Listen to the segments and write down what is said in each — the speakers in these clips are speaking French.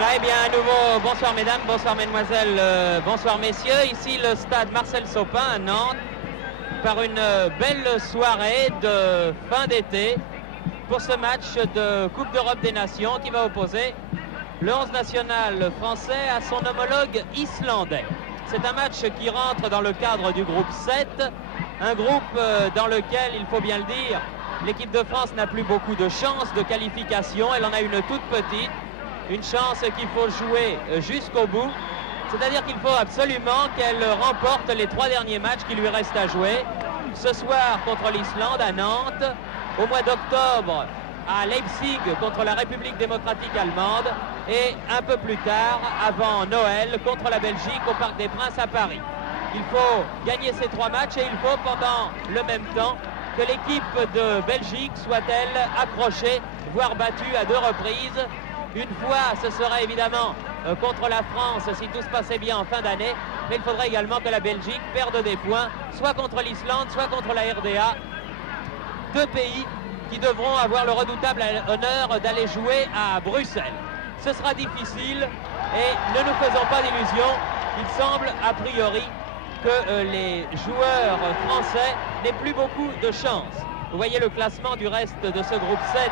Voilà, et bien à nouveau, bonsoir mesdames, bonsoir mesdemoiselles, bonsoir messieurs. Ici le stade Marcel Sopin à Nantes, par une belle soirée de fin d'été pour ce match de Coupe d'Europe des Nations qui va opposer le 11 national français à son homologue islandais. C'est un match qui rentre dans le cadre du groupe 7, un groupe dans lequel, il faut bien le dire, l'équipe de France n'a plus beaucoup de chances de qualification. Elle en a une toute petite, une chance qu'il faut jouer jusqu'au bout. C'est-à-dire qu'il faut absolument qu'elle remporte les 3 derniers matchs qui lui restent à jouer. Ce soir contre l'Islande à Nantes, au mois d'octobre à Leipzig contre la République démocratique allemande et un peu plus tard, avant Noël, contre la Belgique au Parc des Princes à Paris. Il faut gagner ces 3 matchs et il faut pendant le même temps que l'équipe de Belgique soit-elle accrochée, voire battue à 2 reprises. Une fois, ce serait évidemment contre la France si tout se passait bien en fin d'année, mais il faudrait également que la Belgique perde des points, soit contre l'Islande, soit contre la RDA. 2 pays qui devront avoir le redoutable honneur d'aller jouer à Bruxelles. Ce sera difficile et ne nous faisons pas d'illusions, il semble a priori que les joueurs français n'aient plus beaucoup de chance. Vous voyez le classement du reste de ce groupe 7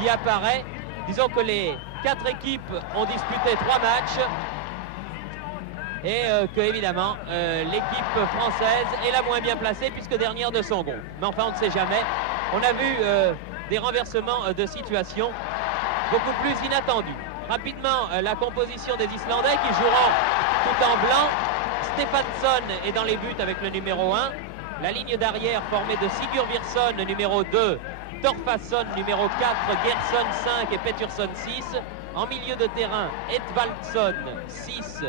qui apparaît. Disons que les 4 équipes ont disputé 3 matchs et que évidemment l'équipe française est la moins bien placée puisque dernière de son groupe. Mais enfin on ne sait jamais. On a vu des renversements de situation beaucoup plus inattendus. Rapidement la composition des Islandais qui joueront tout en blanc. Stefansson est dans les buts avec le numéro 1. La ligne d'arrière formée de Sigurvirsson numéro 2, Torfason numéro 4, Gerson 5 et Pettersson 6. En milieu de terrain, Edvaldsson 6,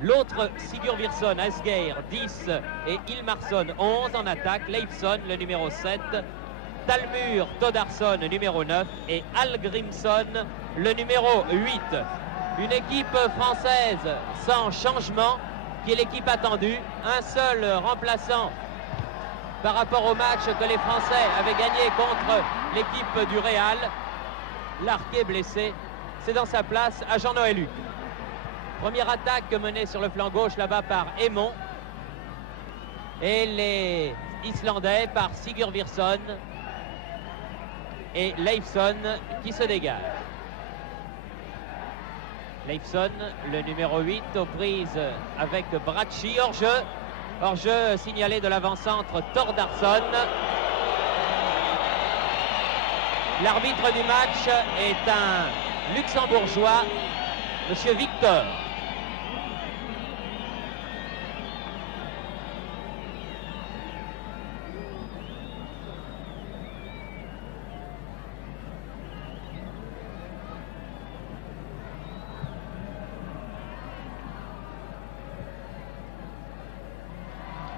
l'autre Sigurvirsson, Asgeir 10 et Ilmarsson 11. En attaque, Leifsson le numéro 7, Talmur Toddarsson numéro 9 et Hallgrímsson le numéro 8. Une équipe française sans changement qui est l'équipe attendue. Un seul remplaçant par rapport au match que les Français avaient gagné contre l'équipe du Real. Larquet est blessé. C'est dans sa place à Jean-Noël Huc. Première attaque menée sur le flanc gauche là-bas par Aymon. Et les Islandais par Sigurvirsson et Leifsson qui se dégagent. Leifsson, le numéro 8, aux prises avec Bracci, hors-jeu. Hors-jeu signalé de l'avant-centre Thordarson. L'arbitre du match est un luxembourgeois, Monsieur Victor.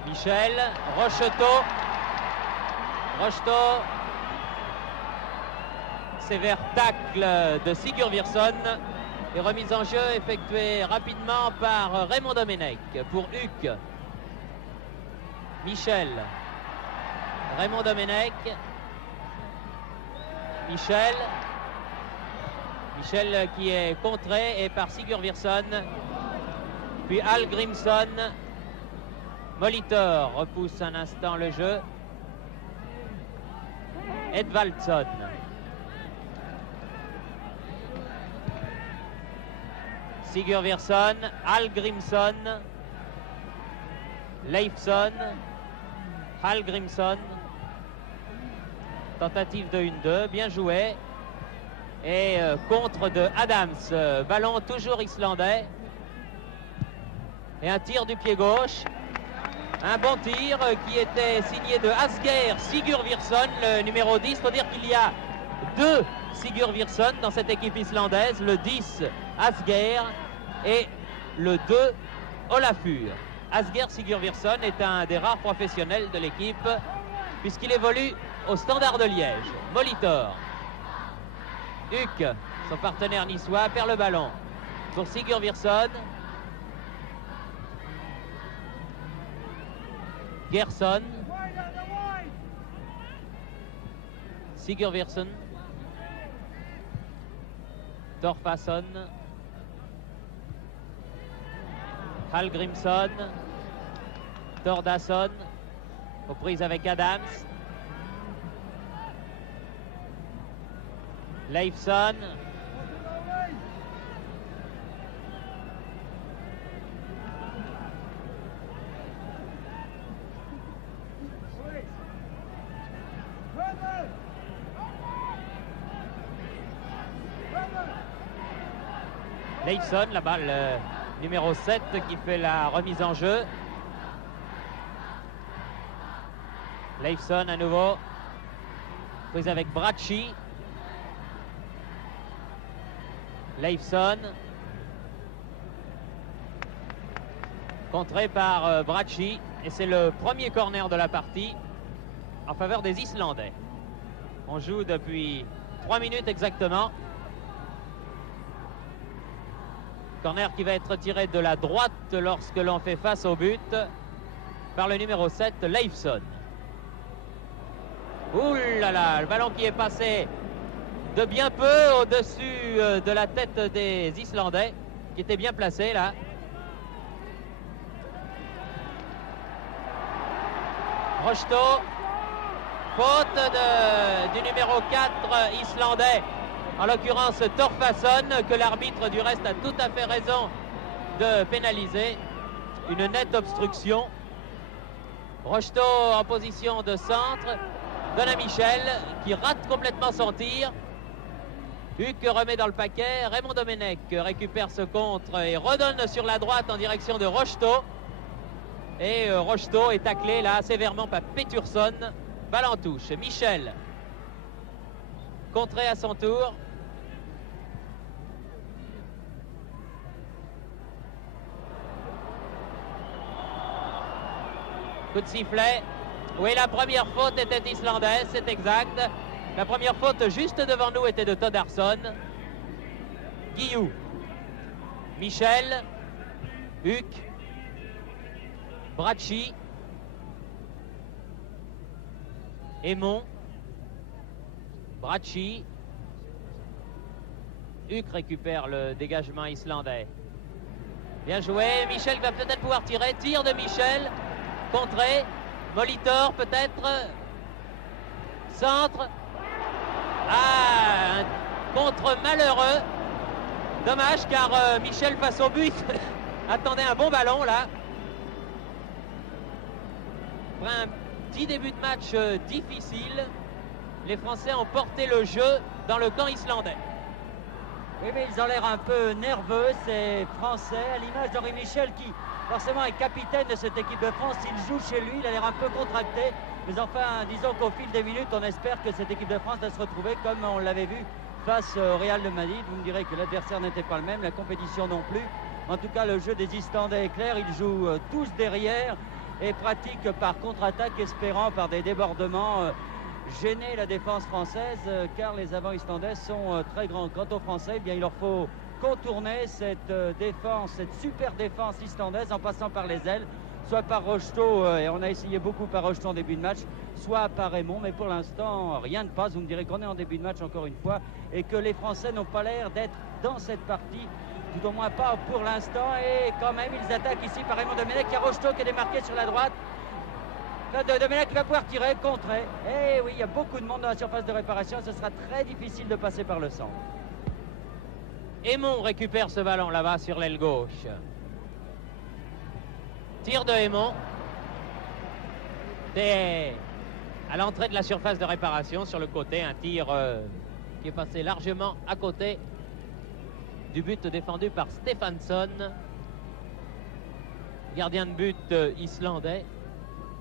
Michel, Rocheteau, sévère tacle de Sigurvirsson et remise en jeu effectuée rapidement par Raymond Domenech pour Huc. Michel, Raymond Domenech, Michel qui est contré et par Sigurvirsson, puis Hallgrímsson. Molitor repousse un instant le jeu. Edvaldsson. Sigurvirsson, Hallgrímsson, Leifsson, Hallgrímsson. Tentative de 1-2, bien joué. Et contre de Adams, ballon toujours islandais. Et un tir du pied gauche. Un bon tir qui était signé de Asgeir Sigurvirsson, le numéro 10. Il faut dire qu'il y a 2 Sigurvirsson dans cette équipe islandaise. Le 10, Asgeir, et le 2, Olafur. Asgeir Sigurvirsson est un des rares professionnels de l'équipe puisqu'il évolue au Standard de Liège. Molitor. Huc, son partenaire niçois, perd le ballon pour Sigurvirsson. Gerson, Sigurvirsson, Torfason, Hallgrímsson, Thordarson, aux prises avec Adams. Leifsson. Leifsson, la balle numéro 7 qui fait la remise en jeu. Leifsson à nouveau. Prise avec Bracci. Leifsson. Contré par Bracci. Et c'est le premier corner de la partie en faveur des Islandais. On joue depuis 3 minutes exactement. Corner qui va être tiré de la droite lorsque l'on fait face au but par le numéro 7, Leifsson. Ouh là là, le ballon qui est passé de bien peu au-dessus de la tête des Islandais, qui était bien placé là. Rocheteau, faute du numéro 4 islandais, en l'occurrence Thorfason, que l'arbitre du reste a tout à fait raison de pénaliser. Une nette obstruction. Rocheteau en position de centre, donne à Michel qui rate complètement son tir. Huck remet dans le paquet, Raymond Domenech récupère ce contre et redonne sur la droite en direction de Rocheteau. Et Rocheteau est taclé là sévèrement par Pétursson. Balle en touche. Michel contré à son tour. Coup de sifflet. Oui, la première faute était islandaise, c'est exact. La première faute juste devant nous était de Thordarson. Guillou. Michel. Huck. Bracci. Aymon. Bracci. Huck récupère le dégagement islandais. Bien joué. Michel va peut-être pouvoir tirer. Tir de Michel. Contré. Molitor peut-être. Centre. Ah, un contre malheureux. Dommage car Michel face au but attendait un bon ballon là. Après un petit début de match difficile, les Français ont porté le jeu dans le camp islandais. Oui, mais ils ont l'air un peu nerveux, ces Français, à l'image d'Henri Michel qui forcément est capitaine de cette équipe de France. Il joue chez lui, il a l'air un peu contracté. Mais enfin, disons qu'au fil des minutes, on espère que cette équipe de France va se retrouver comme on l'avait vu face au Real de Madrid. Vous me direz que l'adversaire n'était pas le même, la compétition non plus. En tout cas, le jeu des Islandais est clair. Ils jouent tous derrière et pratiquent par contre-attaque, espérant par des débordements gêner la défense française, car les avants islandais sont très grands. Quant aux Français, eh bien, il leur faut contourner cette défense, cette super défense islandaise en passant par les ailes, soit par Rocheteau, et on a essayé beaucoup par Rocheteau en début de match, soit par Aymon, mais pour l'instant, rien ne passe. Vous me direz qu'on est en début de match encore une fois, et que les Français n'ont pas l'air d'être dans cette partie, tout au moins pas pour l'instant, et quand même, ils attaquent ici par Raymond Domenech. Il y a Rocheteau qui est démarqué sur la droite. Domenech qui va pouvoir tirer, contrer. Et oui, il y a beaucoup de monde dans la surface de réparation, ce sera très difficile de passer par le centre. Aymon récupère ce ballon là-bas sur l'aile gauche. Tir de Aymon. C'est à l'entrée de la surface de réparation sur le côté. Un tir qui est passé largement à côté du but défendu par Stefansson. Gardien de but islandais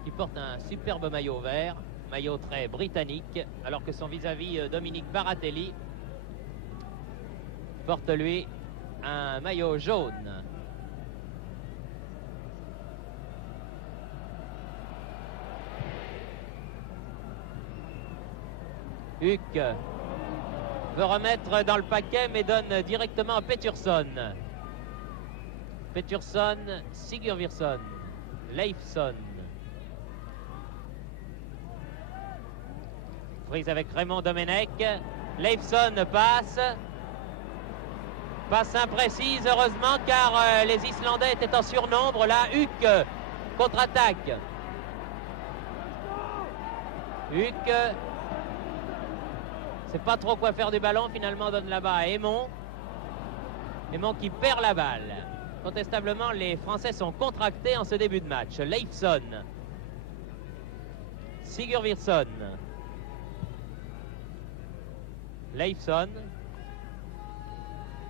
qui porte un superbe maillot vert. Maillot très britannique. Alors que son vis-à-vis Dominique Baratelli porte lui un maillot jaune. Huck veut remettre dans le paquet mais donne directement à Pétursson. Pétursson, Sigurvirsson, Leifsson. Prise avec Raymond Domenech. Leifsson passe. Passe imprécise, heureusement, car les Islandais étaient en surnombre. Là, Huck contre-attaque. Huck sait pas trop quoi faire du ballon, finalement donne là-bas à Aymon. Aymon qui perd la balle. Contestablement, les Français sont contractés en ce début de match. Leifsson, Sigurvirsson, Leifsson,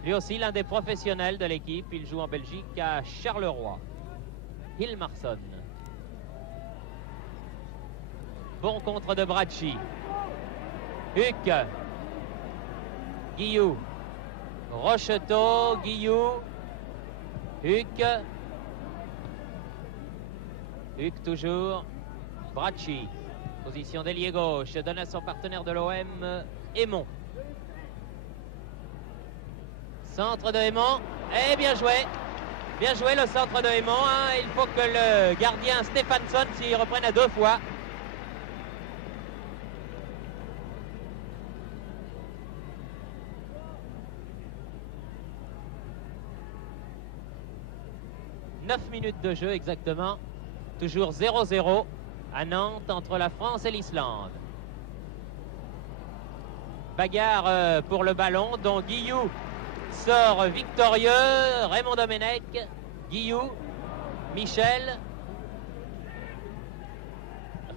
lui aussi l'un des professionnels de l'équipe. Il joue en Belgique à Charleroi. Hilmarsson, bon contre de Bracci. Huck, Guillou, Rocheteau, Guillou, Huck, Huck toujours, Bracci, position d'ailier gauche, donne à son partenaire de l'OM, Aymon. Centre de Aymon, et bien joué le centre de Aymon, hein. Il faut que le gardien Stéphansson s'y reprenne à 2 fois. « 9 minutes de jeu exactement, toujours 0-0 à Nantes entre la France et l'Islande. Bagarre pour le ballon dont Guillou sort victorieux. Raymond Domenech, Guillou, Michel.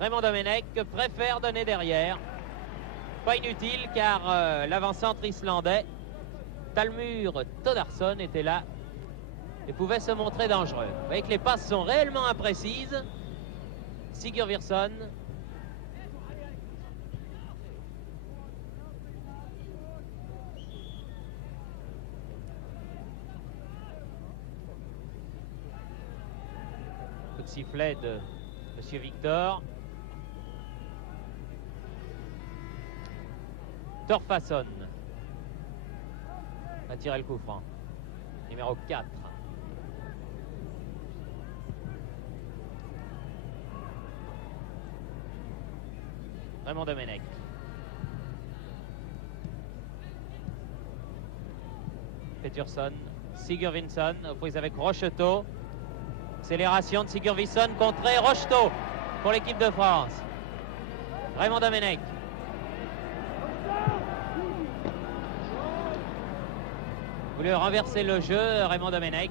Raymond Domenech préfère donner derrière. Pas inutile car l'avant-centre islandais Talmur Todarsson était là et pouvait se montrer dangereux. Vous voyez que les passes sont réellement imprécises. Sigurvirsson. Coup de sifflet de Monsieur Victor. Torfason va tirer le coup franc. Numéro 4. Raymond Domenech. Peterson, Sigurvinsson, aux prises avec Rocheteau. Accélération de Sigurvinsson contré Rocheteau pour l'équipe de France. Raymond Domenech. Voulait renverser le jeu, Raymond Domenech.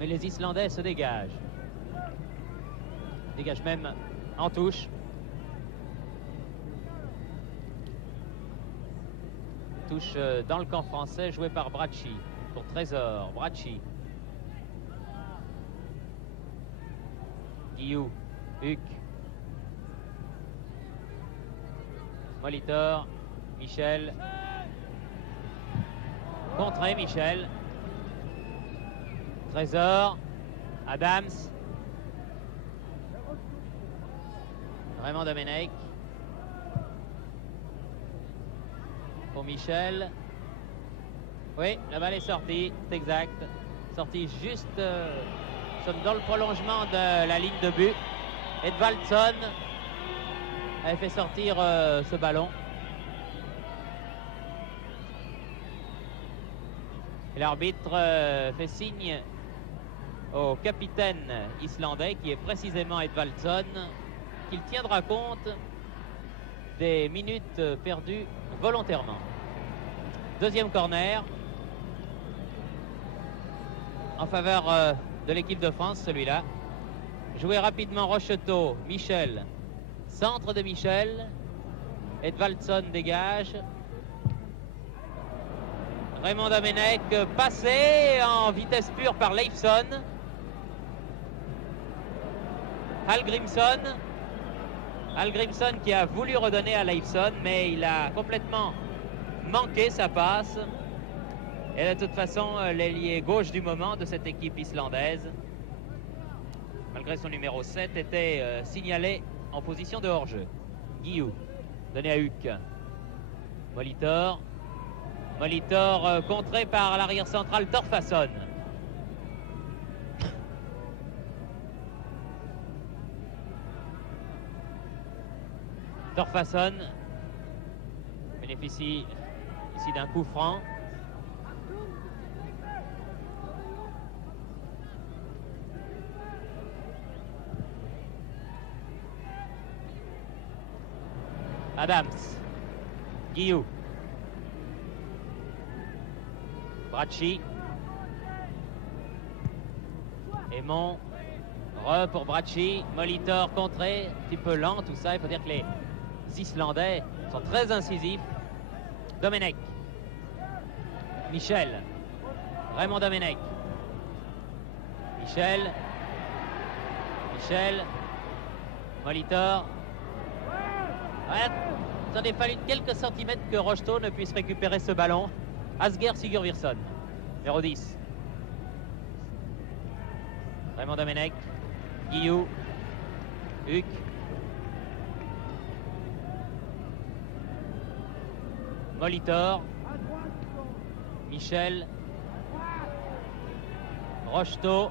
Mais les Islandais se dégagent. Dégagent même en touche. Touche dans le camp français, joué par Bracci pour Trésor. Bracci. Guillou. Huck. Molitor. Michel. Contré Michel. Trésor. Adams. Raymond Domenech. Pour Michel. Oui, la balle est sortie, c'est exact. Sortie juste nous sommes dans le prolongement de la ligne de but. Edvaldsson avait fait sortir ce ballon. Et l'arbitre fait signe au capitaine islandais, qui est précisément Edvaldsson, qu'il tiendra compte des minutes perdues volontairement. Deuxième corner en faveur de l'équipe de France, celui-là. Joué rapidement Rocheteau, Michel, centre de Michel. Edvaldsson dégage. Raymond Domenech passé en vitesse pure par Leifsson. Hallgrímsson. Hallgrímsson qui a voulu redonner à Leifsson, mais il a complètement manqué sa passe. Et de toute façon, l'ailier gauche du moment de cette équipe islandaise, malgré son numéro 7, était signalé en position de hors-jeu. Guillou, donné à Huck. Molitor. Molitor contré par l'arrière central Torfason. Torfason bénéficie ici d'un coup franc. Adams. Guillou. Bracci. Aymon. Pour Bracci. Molitor contré. Un petit peu lent tout ça. Il faut dire que les Islandais sont très incisifs. Domenech. Michel. Raymond Domenech. Michel. Molitor. Ouais, il en a fallu quelques centimètres que Rocheteau ne puisse récupérer ce ballon. Asger Sigurvirsson, numéro 10. Raymond Domenech. Guillou. Huck. Molitor. Michel. Rocheteau.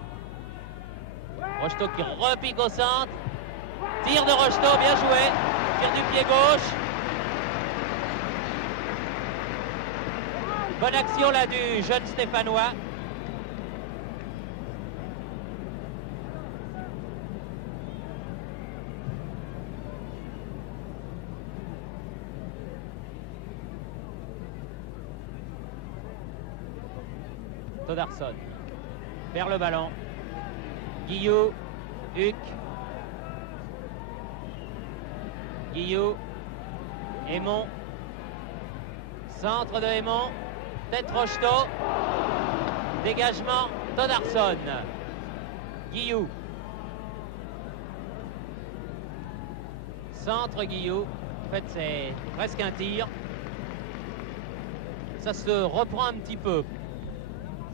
Rocheteau qui repique au centre. Tir de Rocheteau, bien joué. Tir du pied gauche. Bonne action là du jeune Stéphanois. Todarson perd le ballon. Guillou, Huck. Guillou, Aymon. Centre de Aymon. Tête Rocheteau. Dégagement Todarson. Guillou. Centre Guillou. En fait, c'est presque un tir. Ça se reprend un petit peu.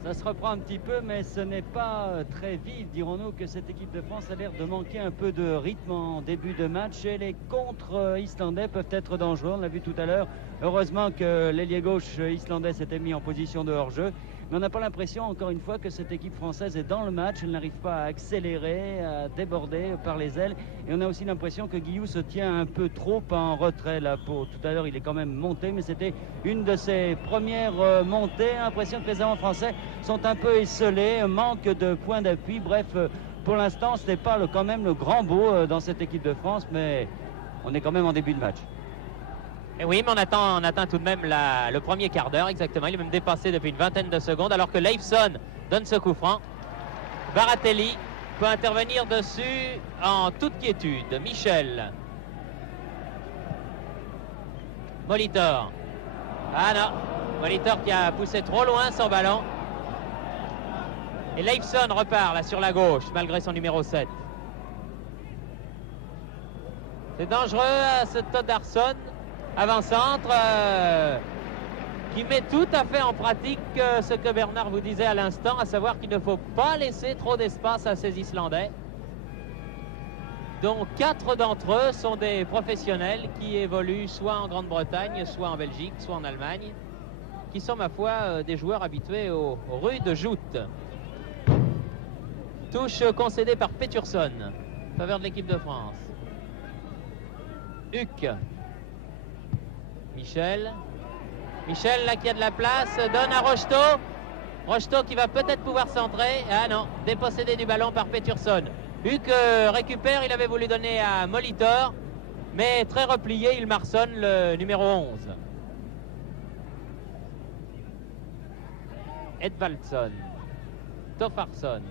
Ça se reprend un petit peu, mais ce n'est pas très vif, dirons-nous, que cette équipe de France a l'air de manquer un peu de rythme en début de match. Et les contres islandais peuvent être dangereux, on l'a vu tout à l'heure. Heureusement que l'ailier gauche islandais s'était mis en position de hors-jeu. Mais on n'a pas l'impression, encore une fois, que cette équipe française est dans le match. Elle n'arrive pas à accélérer, à déborder par les ailes. Et on a aussi l'impression que Guillou se tient un peu trop en retrait là. Tout à l'heure, il est quand même monté, mais c'était une de ses premières montées. L'impression que les avants français sont un peu esselés, manque de points d'appui. Bref, pour l'instant, ce n'est pas quand même le grand beau dans cette équipe de France, mais on est quand même en début de match. Et oui, mais on atteint tout de même le premier quart d'heure, exactement. Il est même dépassé depuis une vingtaine de secondes, alors que Leifsson donne ce coup franc. Baratelli peut intervenir dessus en toute quiétude. Michel. Molitor. Ah non, Molitor qui a poussé trop loin son ballon. Et Leifsson repart là sur la gauche, malgré son numéro 7. C'est dangereux, ce Todarson. Avant-centre qui met tout à fait en pratique ce que Bernard vous disait à l'instant, à savoir qu'il ne faut pas laisser trop d'espace à ces Islandais, dont 4 d'entre eux sont des professionnels qui évoluent soit en Grande-Bretagne, soit en Belgique, soit en Allemagne, qui sont, ma foi, des joueurs habitués aux rudes joutes. Touche concédée par Pétursson, en faveur de l'équipe de France. Huck. Michel là qui a de la place, donne à Rocheteau. Rocheteau qui va peut-être pouvoir centrer. Ah non, dépossédé du ballon par Pétursson. Huck récupère, il avait voulu donner à Molitor, mais très replié, il marçonne le numéro 11. Edvaldsson, Toffarsson,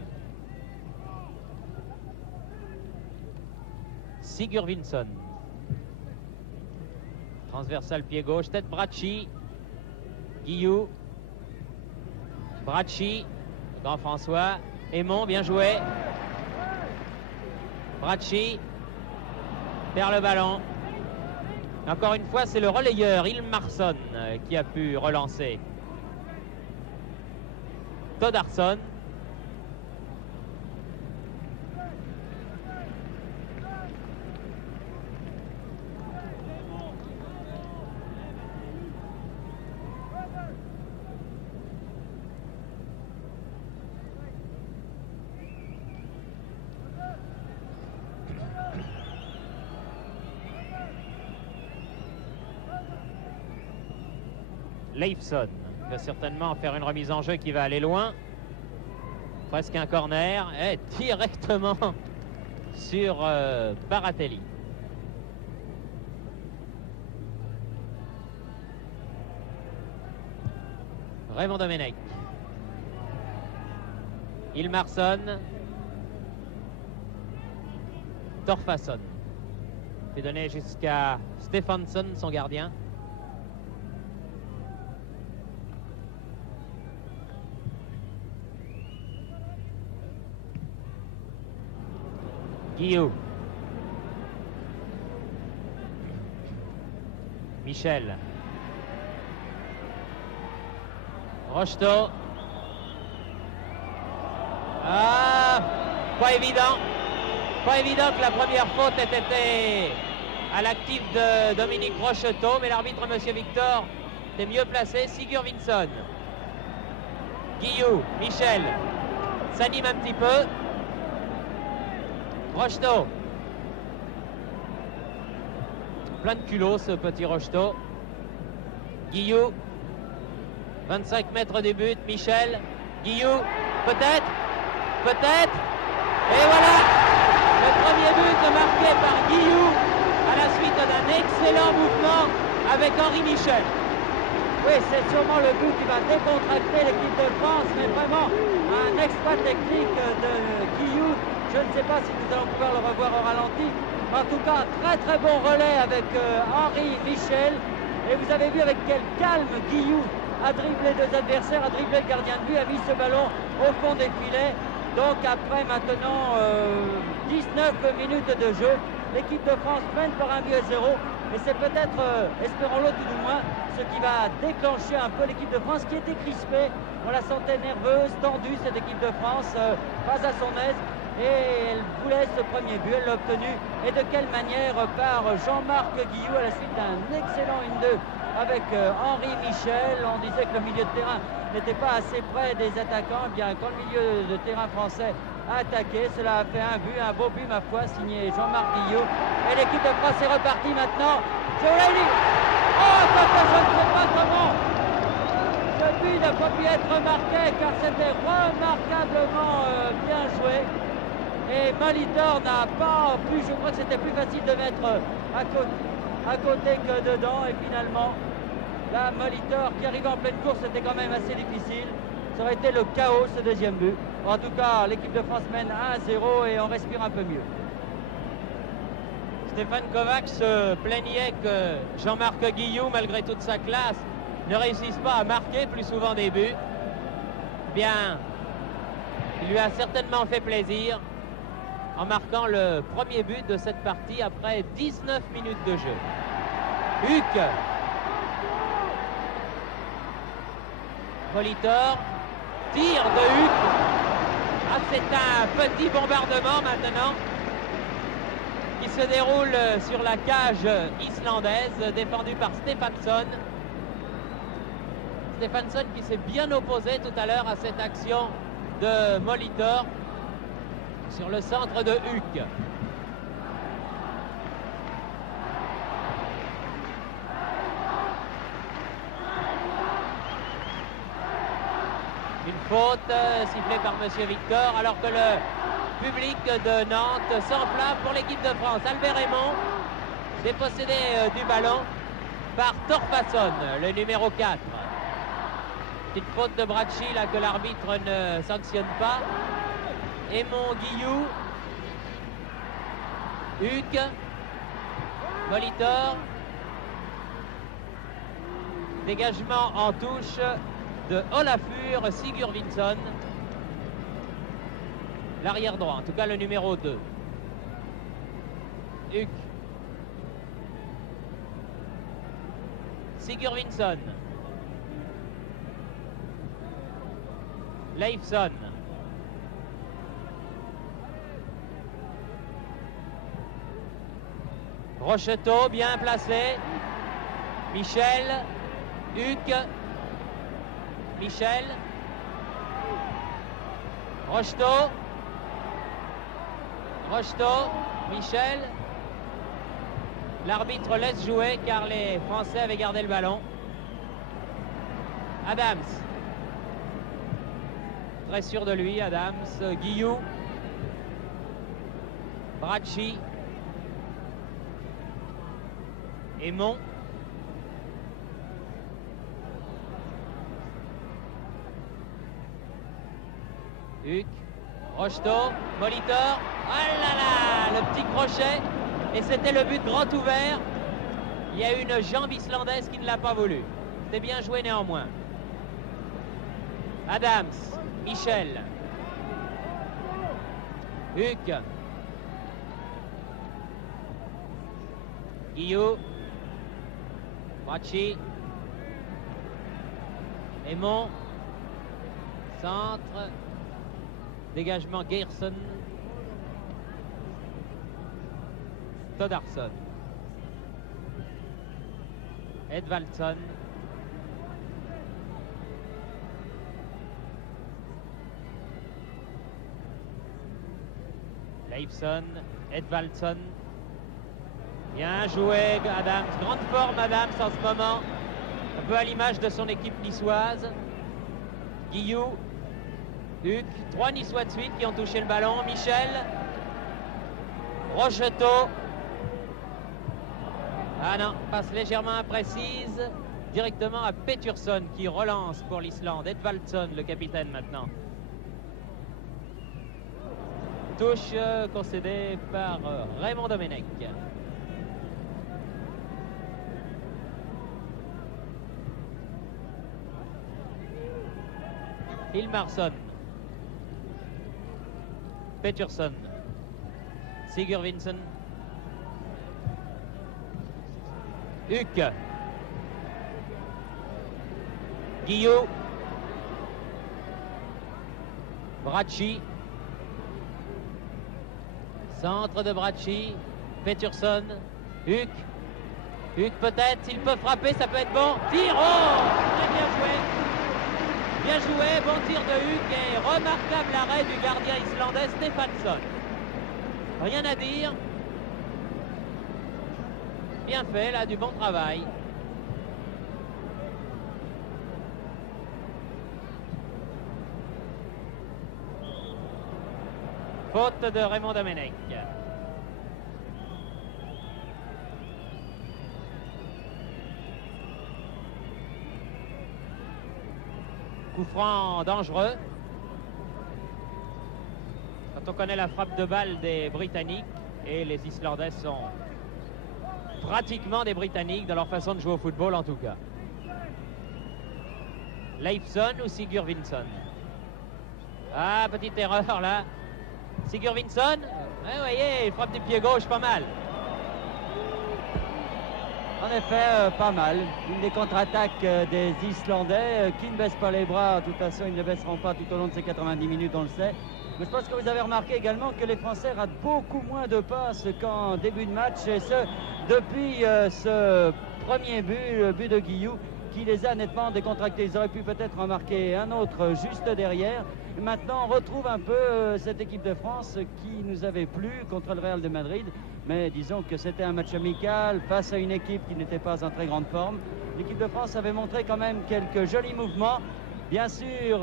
Sigurvinsson. Transversal pied gauche, tête Bracci. Guillou. Bracci. Grand François. Aymon, bien joué. Bracci. Perd le ballon. Encore une fois, c'est le relayeur, Hilmarsson, qui a pu relancer. Todarson. Leifsson va certainement faire une remise en jeu qui va aller loin. Presque un corner. Et directement sur Baratelli. Raymond Domenech. Ilmarsson. Torfason. Fait donner jusqu'à Stephansson, son gardien. Guillou. Michel. Rocheteau. Ah, pas évident. Pas évident que la première faute ait été à l'actif de Dominique Rocheteau, mais l'arbitre, Monsieur Victor, était mieux placé. Sigurvinsson. Guillou, Michel, s'anime un petit peu. Rocheteau. Plein de culot, ce petit Rocheteau. Guillou. 25 mètres du but. Michel. Guillou. Peut-être. Peut-être. Et voilà. Le premier but marqué par Guillou à la suite d'un excellent mouvement avec Henri Michel. Oui, c'est sûrement le but qui va décontracter l'équipe de France, mais vraiment un exploit technique de Guillou. Je ne sais pas si nous allons pouvoir le revoir au ralenti. En tout cas, très bon relais avec Henri Michel. Et vous avez vu avec quel calme Guillou a dribblé deux adversaires, a dribblé le gardien de but, a mis ce ballon au fond des filets. Donc après maintenant 19 minutes de jeu, l'équipe de France mène par un but à 0. Et c'est peut-être, espérons-le tout du moins, ce qui va déclencher un peu l'équipe de France qui était crispée. On la sentait nerveuse, tendue, cette équipe de France, pas à son aise. Et elle voulait ce premier but, elle l'a obtenu. Et de quelle manière par Jean-Marc Guillou à la suite d'un excellent 1-2 avec Henri Michel. On disait que le milieu de terrain n'était pas assez près des attaquants. Eh bien, quand le milieu de terrain français a attaqué, cela a fait un but, un beau but ma foi, signé Jean-Marc Guillou. Et l'équipe de France est repartie maintenant. Je vous l'ai dit. Oh, je ne sais pas comment. Ce but n'a pas pu être marqué car c'était remarquablement bien joué. Et Molitor n'a pas pu, je crois que c'était plus facile de mettre à côté que dedans. Et finalement, là, Molitor qui arrivait en pleine course, c'était quand même assez difficile. Ça aurait été le chaos ce deuxième but. En tout cas, l'équipe de France mène 1-0 et on respire un peu mieux. Stéphane Kovacs se plaignait que Jean-Marc Guillou, malgré toute sa classe, ne réussisse pas à marquer plus souvent des buts. Bien, il lui a certainement fait plaisir en marquant le premier but de cette partie après 19 minutes de jeu. Huck. Molitor. Tir de Huck. Ah, c'est un petit bombardement maintenant qui se déroule sur la cage islandaise, défendue par Stephansson. Stephansson qui s'est bien opposé tout à l'heure à cette action de Molitor sur le centre de Huck. Une faute sifflée par Monsieur Victor, alors que le public de Nantes s'enflamme pour l'équipe de France. Albert Raymond, dépossédé du ballon par Torfason, le numéro 4. Petite faute de Bracci là que l'arbitre ne sanctionne pas. Aymon Guillou. Huck. Molitor. Dégagement en touche de Olafur Sigurvinsson. L'arrière droit, en tout cas le numéro 2. Huck. Sigurvinsson. Leifson. Rocheteau bien placé. Michel. Huck. Michel. Rocheteau. Rocheteau. Michel. L'arbitre laisse jouer car les Français avaient gardé le ballon. Adams. Très sûr de lui, Adams. Guillou. Bracci. Aymon. Huck, Rocheteau, Molitor. Oh là là, le petit crochet. Et c'était le but grand ouvert. Il y a une jambe islandaise qui ne l'a pas voulu. C'était bien joué néanmoins. Adams, Michel. Huck. Guillou. Bracci. Aymon. Centre. Dégagement Gerson. Toddarson. Edvaldson. Leifson. Edvaldson. Bien joué Adams. Grande forme Adams en ce moment. Un peu à l'image de son équipe niçoise. Guillou. Huck. 3 Niçois de suite qui ont touché le ballon. Michel. Rocheteau. Ah non, passe légèrement imprécise. Directement à Peturson qui relance pour l'Islande. Edvaldson, le capitaine maintenant. Touche concédée par Raymond Domenech. Hilmarsson. Peturson. Sigurvinsson. Huck. Guillou. Bracci. Centre de Bracci. Peturson. Huck. Huck peut-être, s'il peut frapper, ça peut être bon. Tir, oh, très bien joué. Bien joué, bon tir de Huck et remarquable arrêt du gardien islandais Stefansson. Rien à dire. Bien fait, là, du bon travail. Faute de Raymond Domenech. Coup franc dangereux. Quand on connaît la frappe de balle des Britanniques, et les Islandais sont pratiquement des Britanniques dans leur façon de jouer au football en tout cas. Leifson ou Sigurvinsson? Ah, petite erreur là. Sigurvinsson, vous voyez, il frappe du pied gauche pas mal. En effet, pas mal. Une des contre-attaques des Islandais qui ne baissent pas les bras. De toute façon, ils ne baisseront pas tout au long de ces 90 minutes, on le sait. Mais je pense que vous avez remarqué également que les Français ratent beaucoup moins de passes qu'en début de match. Et ce, depuis ce premier but, le but de Guillou, qui les a nettement décontractés. Ils auraient pu peut-être en marquer un autre juste derrière. Et maintenant, on retrouve un peu cette équipe de France qui nous avait plu contre le Real de Madrid. Mais disons que c'était un match amical face à une équipe qui n'était pas en très grande forme. L'équipe de France avait montré quand même quelques jolis mouvements. Bien sûr,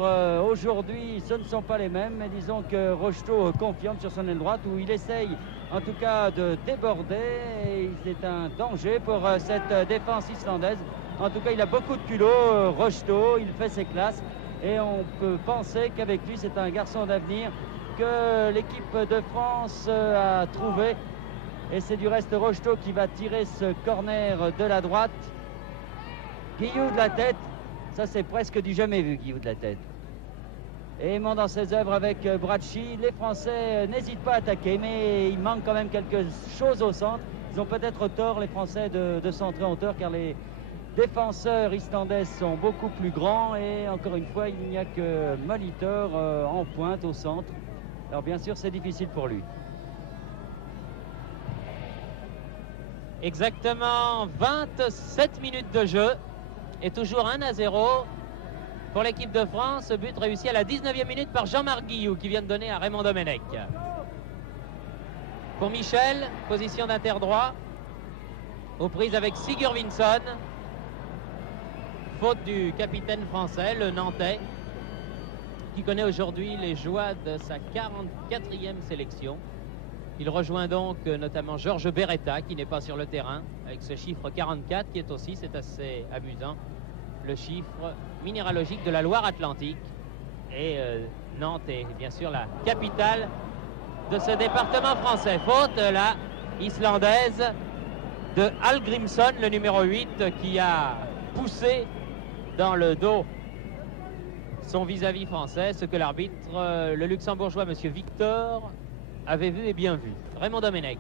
aujourd'hui, ce ne sont pas les mêmes, mais disons que Rocheteau confirme sur son aile droite où il essaye en tout cas de déborder. C'est un danger pour cette défense islandaise. En tout cas, il a beaucoup de culot, Rocheteau, il fait ses classes. Et on peut penser qu'avec lui, c'est un garçon d'avenir que l'équipe de France a trouvé. Et c'est du reste Rocheteau qui va tirer ce corner de la droite. Guillou de la tête. Ça, c'est presque du jamais vu, Guillou de la tête. Et aimant dans ses œuvres avec Bracci, les Français n'hésitent pas à attaquer, mais il manque quand même quelque chose au centre. Ils ont peut-être tort, les Français, de centrer en hauteur, car les défenseurs islandais sont beaucoup plus grands. Et encore une fois, il n'y a que Molitor en pointe au centre. Alors bien sûr, c'est difficile pour lui. Exactement 27 minutes de jeu. Et toujours 1-0 pour l'équipe de France. But réussi à la 19e minute par Jean-Marc Guillou qui vient de donner à Raymond Domenech. Pour Michel, position d'inter-droit. Aux prises avec Sigurvinsson. Faute du capitaine français, le Nantais, qui connaît aujourd'hui les joies de sa 44e sélection. Il rejoint donc notamment Georges Beretta, qui n'est pas sur le terrain, avec ce chiffre 44, qui est aussi, c'est assez amusant, le chiffre minéralogique de la Loire-Atlantique. Et Nantes est bien sûr la capitale de ce département français. Faute là, islandaise de Hallgrímsson, le numéro 8, qui a poussé dans le dos son vis-à-vis français, ce que l'arbitre, le luxembourgeois monsieur Victor, avait vu et bien vu. Raymond Domenech.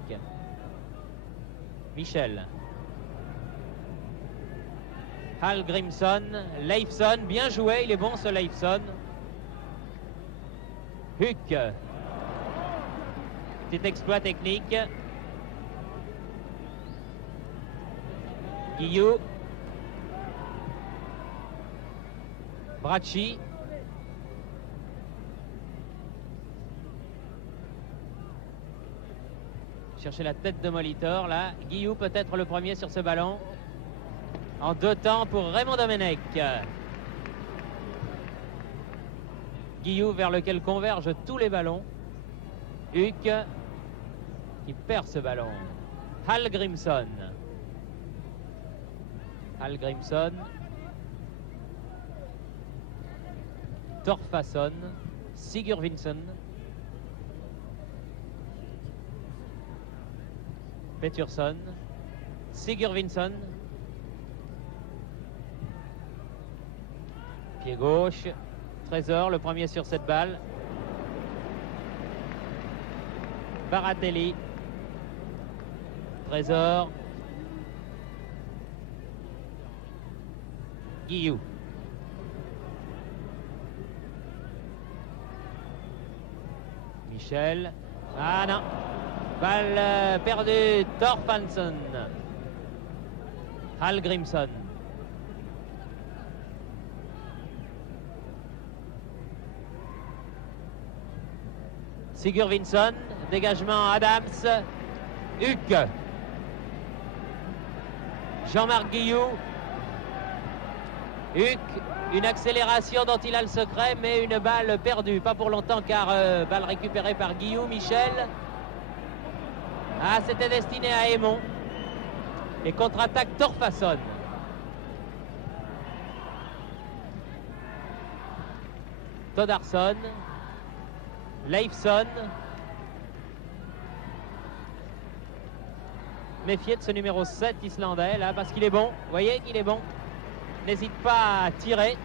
Michel. Hallgrímsson, Leifsson, bien joué, il est bon ce Leifsson. Huck. Petit exploit technique. Guillou. Bracci. Chercher la tête de Molitor là. Guillou peut-être le premier sur ce ballon. En 2 temps pour Raymond Domenech. Guillou vers lequel convergent tous les ballons. Huck qui perd ce ballon. Hallgrímsson. Hallgrímsson. Torfason. Sigurvinsson. Pettersson. Sigurvinsson. Pied gauche. Trésor, le premier sur cette balle. Baratelli. Trésor. Guillou. Michel. Ah non. Balle perdue. Torfansson. Hallgrímsson. Sigurvinsson, dégagement Adams, Huck, Jean-Marc Guillou, Huck, une accélération dont il a le secret, mais une balle perdue, pas pour longtemps car balle récupérée par Guillou. Michel, ah c'était destiné à Aymon, et contre-attaque Torfason. Toddarsson. Leifsson. Méfiez de ce numéro 7 islandais là parce qu'il est bon. Vous voyez qu'il est bon. N'hésite pas à tirer.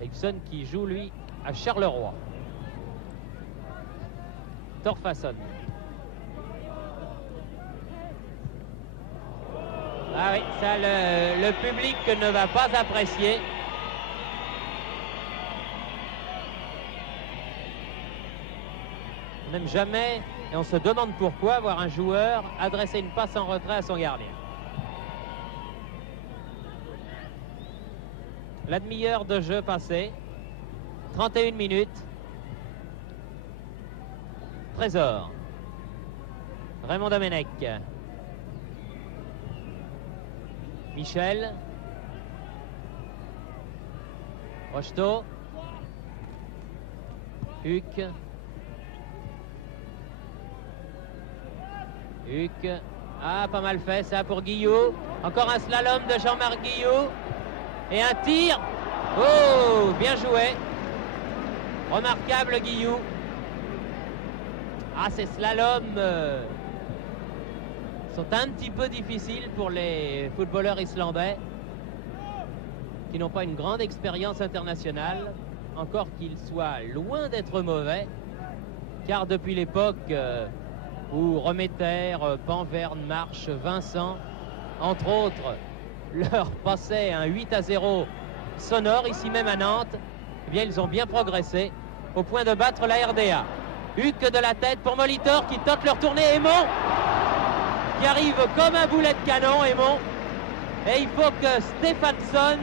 Leifsson qui joue lui à Charleroi. Torfason. Ah oui, ça le public ne va pas apprécier. On n'aime jamais, et on se demande pourquoi, voir un joueur adresser une passe en retrait à son gardien. La demi-heure de jeu passée, 31 minutes. Trésor. Raymond Domenech. Michel. Rocheteau. Huck. Huck. Ah, pas mal fait ça pour Guillou. Encore un slalom de Jean-Marc Guillou. Et un tir. Oh, bien joué. Remarquable Guillou. Ah, ces slaloms sont un petit peu difficiles pour les footballeurs islandais qui n'ont pas une grande expérience internationale, encore qu'ils soient loin d'être mauvais, car depuis l'époque où Remeter, Panverne, Marche, Vincent, entre autres, leur passaient un 8-0 sonore ici même à Nantes, eh bien ils ont bien progressé au point de battre la RDA. Huck de la tête pour Molitor qui tente leur tournée. Aymon qui arrive comme un boulet de canon. Aymon. Et il faut que Stéphansson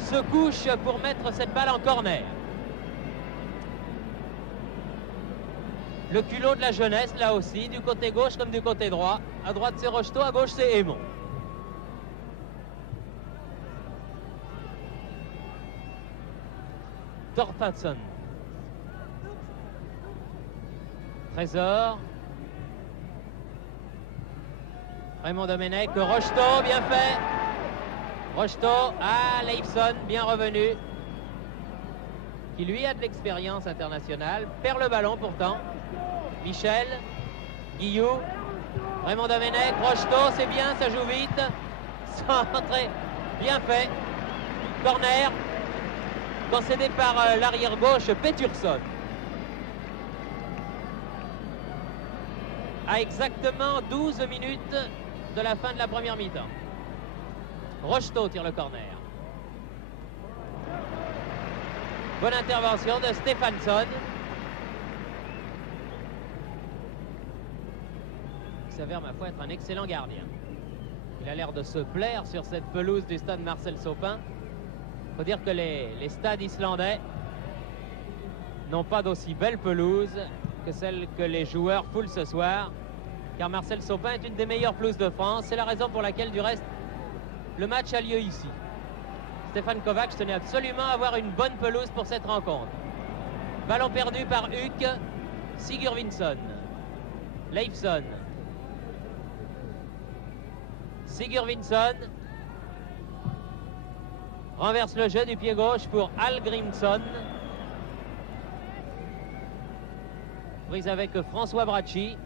se couche pour mettre cette balle en corner. Le culot de la jeunesse là aussi, du côté gauche comme du côté droit. À droite c'est Rocheteau, à gauche c'est Aymon. Torfason. Trésor. Raymond Domenech, Rocheteau, bien fait. Rocheteau, ah, Leifson, bien revenu, qui lui a de l'expérience internationale, perd le ballon pourtant. Michel, Guillou, Raymond Domenech, Rocheteau, c'est bien, ça joue vite. Centré, bien fait. Corner, concédé par l'arrière gauche Peturson. À exactement 12 minutes de la fin de la première mi-temps. Rocheteau tire le corner. Bonne intervention de Stéphansson. Il s'avère, ma foi, être un excellent gardien. Il a l'air de se plaire sur cette pelouse du stade Marcel Sopin. Il faut dire que les stades islandais n'ont pas d'aussi belle pelouse que celle que les joueurs foulent ce soir. Car Marcel Sopin est une des meilleures pelouses de France. C'est la raison pour laquelle, du reste, le match a lieu ici. Stefan Kovacs tenait absolument à avoir une bonne pelouse pour cette rencontre. Ballon perdu par Huck, Sigurvinsson, Leifson, Sigurvinsson renverse le jeu du pied gauche pour Hallgrímsson. Prise avec François Bracci.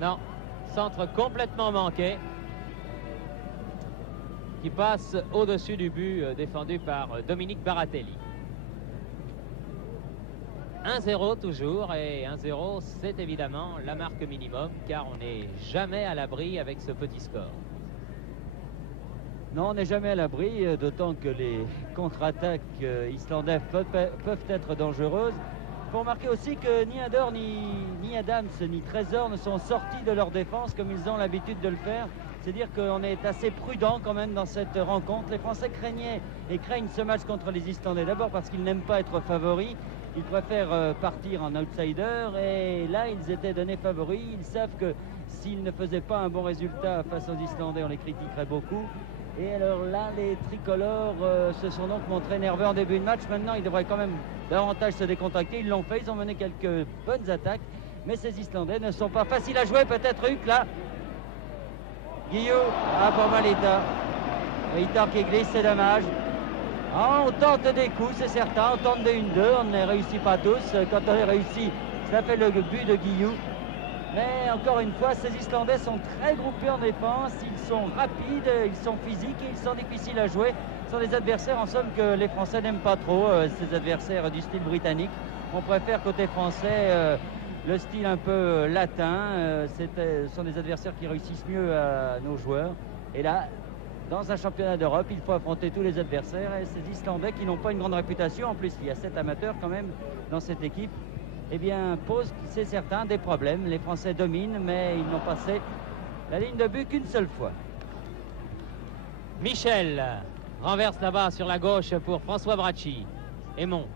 Non, centre complètement manqué, qui passe au-dessus du but défendu par Dominique Baratelli. 1-0 toujours, et 1-0 c'est évidemment la marque minimum, car on n'est jamais à l'abri avec ce petit score. Non, on n'est jamais à l'abri, d'autant que les contre-attaques islandaises peuvent être dangereuses. Il faut remarquer aussi que ni Ador, ni Adams, ni Trésor ne sont sortis de leur défense comme ils ont l'habitude de le faire. C'est-à-dire qu'on est assez prudent quand même dans cette rencontre. Les Français craignaient et craignent ce match contre les Islandais. D'abord parce qu'ils n'aiment pas être favoris. Ils préfèrent partir en outsider. Et là, ils étaient donnés favoris. Ils savent que s'ils ne faisaient pas un bon résultat face aux Islandais, on les critiquerait beaucoup. Et alors là, les tricolores se sont donc montrés nerveux en début de match. Maintenant, ils devraient quand même davantage se décontracter. Ils l'ont fait, ils ont mené quelques bonnes attaques. Mais ces Islandais ne sont pas faciles à jouer. Peut-être Huck là. Guillou, ah pour Malita. Victor qui glisse, c'est dommage. Ah, on tente des coups, c'est certain. On tente des 1-2, on ne les réussit pas tous. Quand on les réussit, ça fait le but de Guillou. Mais encore une fois, ces Islandais sont très groupés en défense. Ils sont rapides, ils sont physiques et ils sont difficiles à jouer. Ce sont des adversaires en somme que les Français n'aiment pas trop, ces adversaires du style britannique. On préfère côté français le style un peu latin. Ce sont des adversaires qui réussissent mieux à nos joueurs. Et là, dans un championnat d'Europe, il faut affronter tous les adversaires. Et ces Islandais qui n'ont pas une grande réputation, en plus il y a 7 amateurs quand même dans cette équipe, eh bien, pose, c'est certain, des problèmes. Les Français dominent, mais ils n'ont passé la ligne de but qu'une seule fois. Michel renverse là-bas sur la gauche pour François Bracci. Aymon.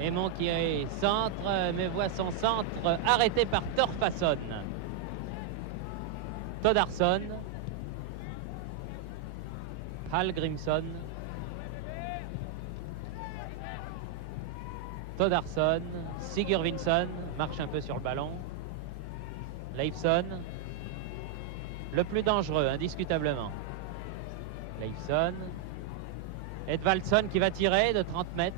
Aymon qui est centre, mais voit son centre arrêté par Torfason. Toddarsson. Hallgrímsson. Toddarsson. Sigurvinsson marche un peu sur le ballon. Leifson. Le plus dangereux, indiscutablement. Leifson. Edvaldsson qui va tirer de 30 mètres.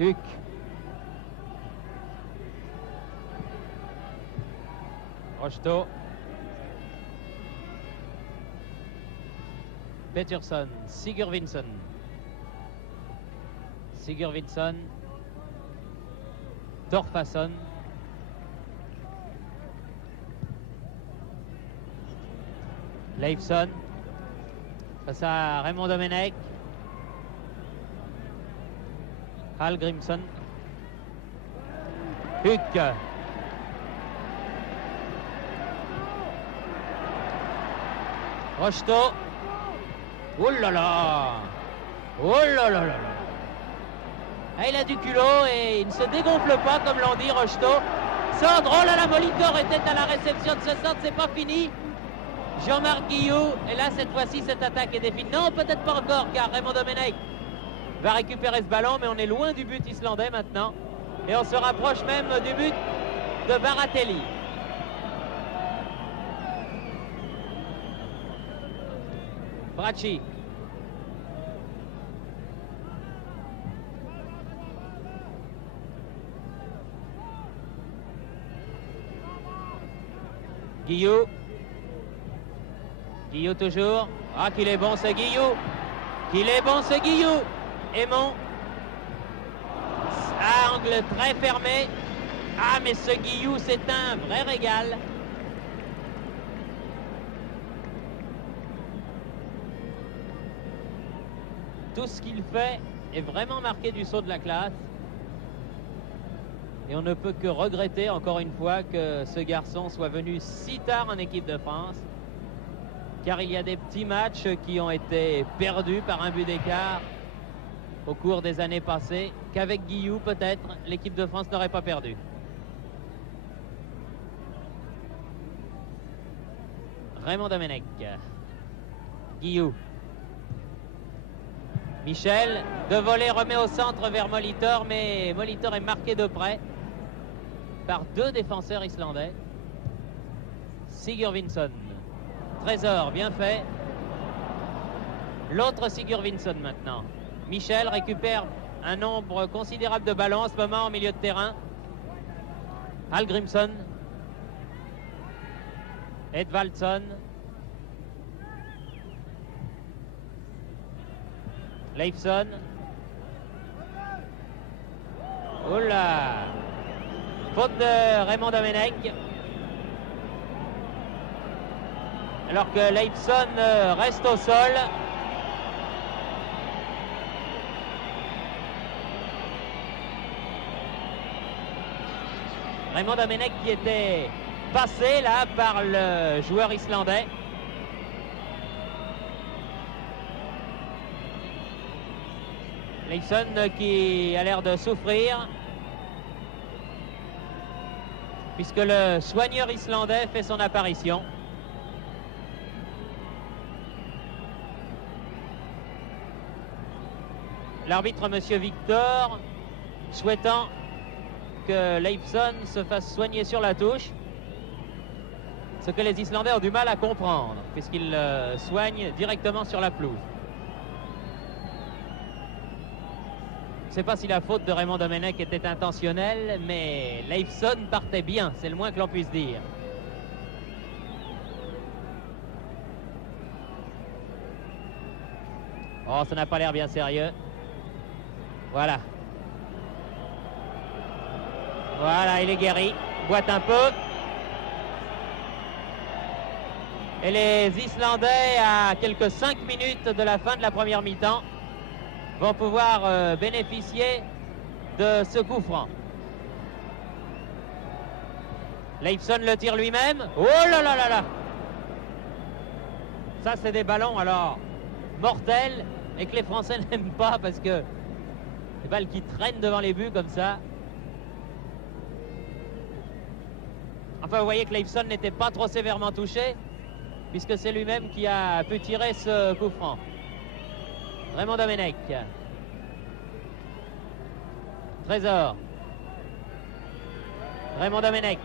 Huck. Rocheteau. Peturson, Sigurvinsson. Torfason. Leifson. Face à Raymond Domenech. Hallgrímsson. Huck. Rocheteau. Oh là là! Oh là là là là! Ah, il a du culot et il ne se dégonfle pas, comme l'on dit, Rocheteau. Centre, oh là là, Molitor était à la réception de ce centre, c'est pas fini. Jean-Marc Guillou, et là, cette fois-ci, cette attaque est définie. Non, peut-être pas encore, car Raymond Domenech va récupérer ce ballon, mais on est loin du but islandais maintenant. Et on se rapproche même du but de Baratelli. Bracci. Guillou. Guillou toujours. Ah, qu'il est bon ce Guillou. Qu'il est bon ce Guillou. Aymon. Angle très fermé. Ah, mais ce Guillou, c'est un vrai régal. Tout ce qu'il fait est vraiment marqué du sceau de la classe. Et on ne peut que regretter encore une fois que ce garçon soit venu si tard en équipe de France. Car il y a des petits matchs qui ont été perdus par un but d'écart au cours des années passées, qu'avec Guillou, peut-être, l'équipe de France n'aurait pas perdu. Raymond Domenech. Guillou. Michel, de volée, remet au centre vers Molitor, mais Molitor est marqué de près par deux défenseurs islandais. Sigurvinsson. Trésor, bien fait. L'autre Sigurvinsson maintenant. Michel récupère un nombre considérable de ballons en ce moment au milieu de terrain. Hallgrímsson. Edvaldsson. Leifsson. Oula! Faute de Raymond Domenech. Alors que Leifsson reste au sol. Raymond Domenech qui était passé là par le joueur islandais. Leifsson qui a l'air de souffrir, puisque le soigneur islandais fait son apparition. L'arbitre, monsieur Victor, souhaitant que Leifsson se fasse soigner sur la touche, ce que les Islandais ont du mal à comprendre, puisqu'ils soignent directement sur la pelouse. Je ne sais pas si la faute de Raymond Domenech était intentionnelle, mais Leifsson partait bien, c'est le moins que l'on puisse dire. Oh, ça n'a pas l'air bien sérieux. Voilà. Voilà, il est guéri. Boite un peu. Et les Islandais, à quelques 5 minutes de la fin de la première mi-temps, vont pouvoir bénéficier de ce coup franc. Leifsson le tire lui-même. Oh là là là là! Ça, c'est des ballons, alors, mortels, et que les Français n'aiment pas, parce que des balles qui traînent devant les buts comme ça. Enfin, vous voyez que Leifsson n'était pas trop sévèrement touché, puisque c'est lui-même qui a pu tirer ce coup franc. Raymond Domenech. Trésor. Raymond Domenech.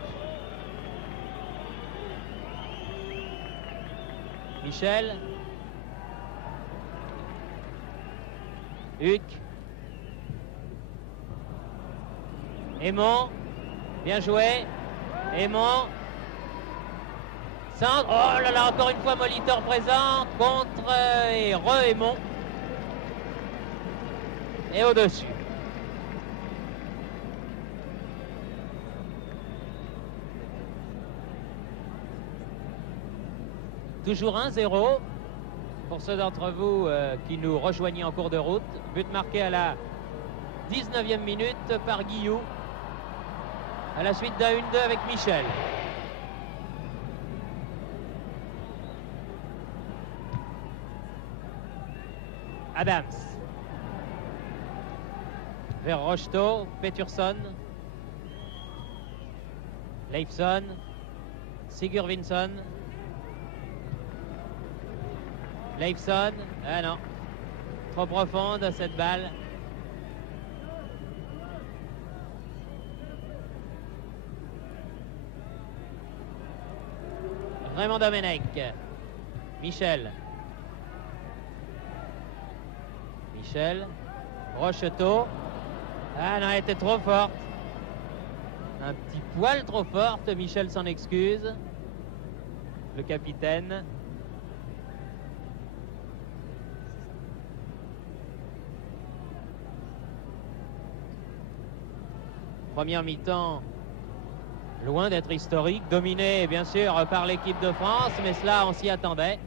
Michel. Huck. Aymon. Bien joué. Aymon. Centre. Oh là là, encore une fois Molitor présent. Contre et re-Aymon. Et au-dessus. Toujours 1-0 pour ceux d'entre vous qui nous rejoignent en cours de route. But marqué à la 19e minute par Guillou, à la suite d'un 1-2 avec Michel. Adams. vers Rocheteau, Peterson, Leifson, Sigurvinsson, Leifson, ah non, trop profonde cette balle. Raymond Domenech, Michel, Rocheteau, ah non, elle était trop forte, un petit poil trop forte, Michel s'en excuse, le capitaine. Première mi-temps, loin d'être historique, dominé bien sûr par l'équipe de France, mais cela on s'y attendait.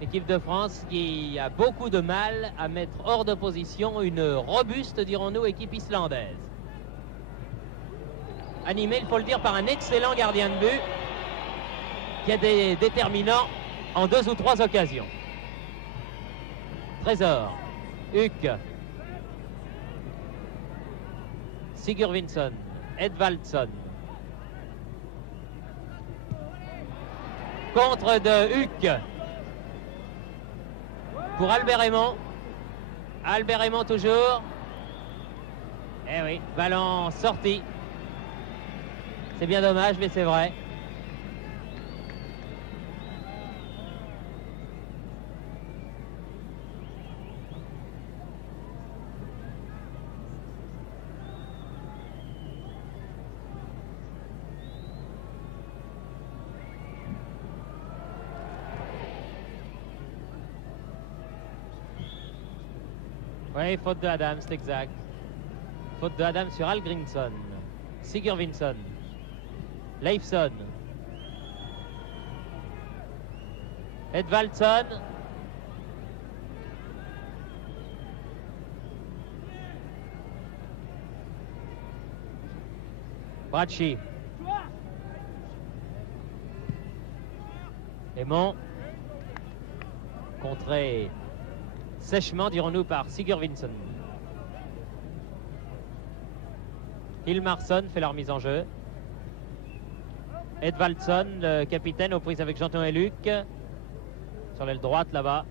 L'équipe de France qui a beaucoup de mal à mettre hors de position une robuste, dirons-nous, équipe islandaise. Animée, il faut le dire, par un excellent gardien de but qui a des déterminants en 2 ou 3 occasions. Trésor, Huck, Sigurvinsson, Edvaldsson. Contre de Huck pour Albert Raymond. Albert Raymond toujours. Eh oui, ballon sorti. C'est bien dommage, mais c'est vrai. Oui, faute de Adams, c'est exact. Faute de Adams sur Algrinsson. Sigurvinsson. Leifson. Edvaldsson. Bracci. Aymon. Contré sèchement, dirons-nous, par Sigurvinsson. Hilmarsson fait leur mise en jeu. Edvaldsson, le capitaine, aux prises avec Jean-Thomas Luc. Sur l'aile droite, là-bas.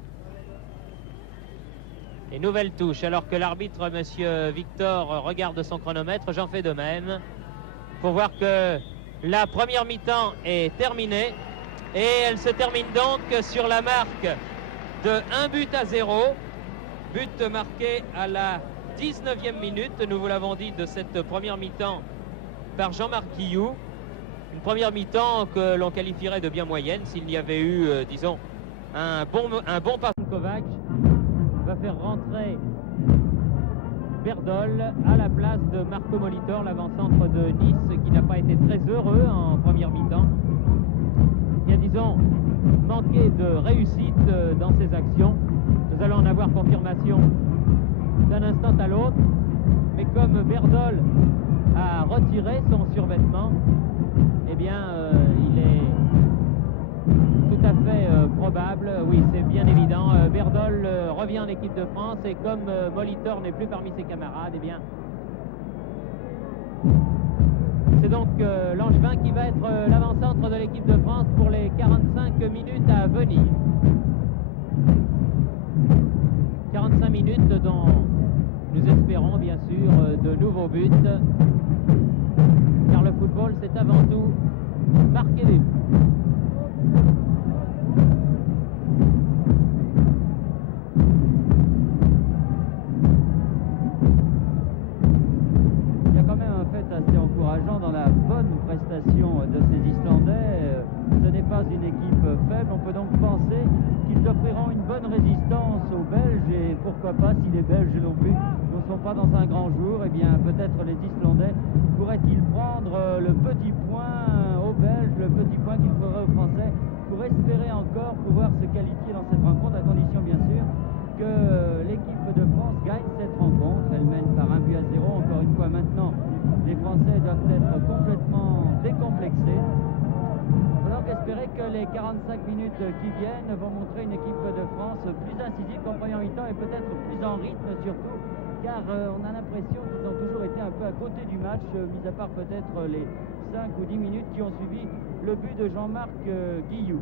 Et nouvelle touche, alors que l'arbitre, monsieur Victor, regarde son chronomètre. J'en fais de même. Pour voir que la première mi-temps est terminée. Et elle se termine donc sur la marque de 1-0. But marqué à la 19e minute, nous vous l'avons dit, de cette première mi-temps par Jean-Marc Guillou. Une première mi-temps que l'on qualifierait de bien moyenne s'il y avait eu, disons, un bon pas. Kovac va faire rentrer Berdol à la place de Marco Molitor, l'avant-centre de Nice, qui n'a pas été très heureux en première mi-temps, qui a, disons, manqué de réussite dans ses actions. Nous allons en avoir confirmation d'un instant à l'autre, mais comme Berdol a retiré son survêtement, eh bien il est tout à fait probable, oui c'est bien évident, Berdol revient en équipe de France, et comme Molitor n'est plus parmi ses camarades, eh bien c'est donc Langevin qui va être l'avant-centre de l'équipe de France pour les 45 minutes à venir. 45 minutes dont nous espérons bien sûr de nouveaux buts, car le football c'est avant tout marquer des buts. Il y a quand même un fait assez encourageant dans la bonne prestation de ces Islandais. Ce n'est pas une équipe faible, on peut donc penser qu'ils offriront une bonne résistance aux Belges, et pourquoi pas, si les Belges non plus ne sont pas dans un grand jour, eh bien peut-être les Islandais pourraient-ils prendre le petit point aux Belges, le petit point qu'il faudrait aux Français pour espérer encore pouvoir se qualifier dans cette rencontre, à condition bien sûr que l'équipe de France gagne cette rencontre. Elle mène par 1-0. Encore une fois maintenant, les Français doivent être complètement décomplexés. Il faut donc espérer que les 45 minutes qui viennent vont montrer une équipe de France plus incisive qu'en première mi-temps, et peut-être plus en rythme surtout car on a l'impression qu'ils ont toujours été un peu à côté du match, mis à part peut-être les 5 ou 10 minutes qui ont suivi le but de Jean-Marc Guillou.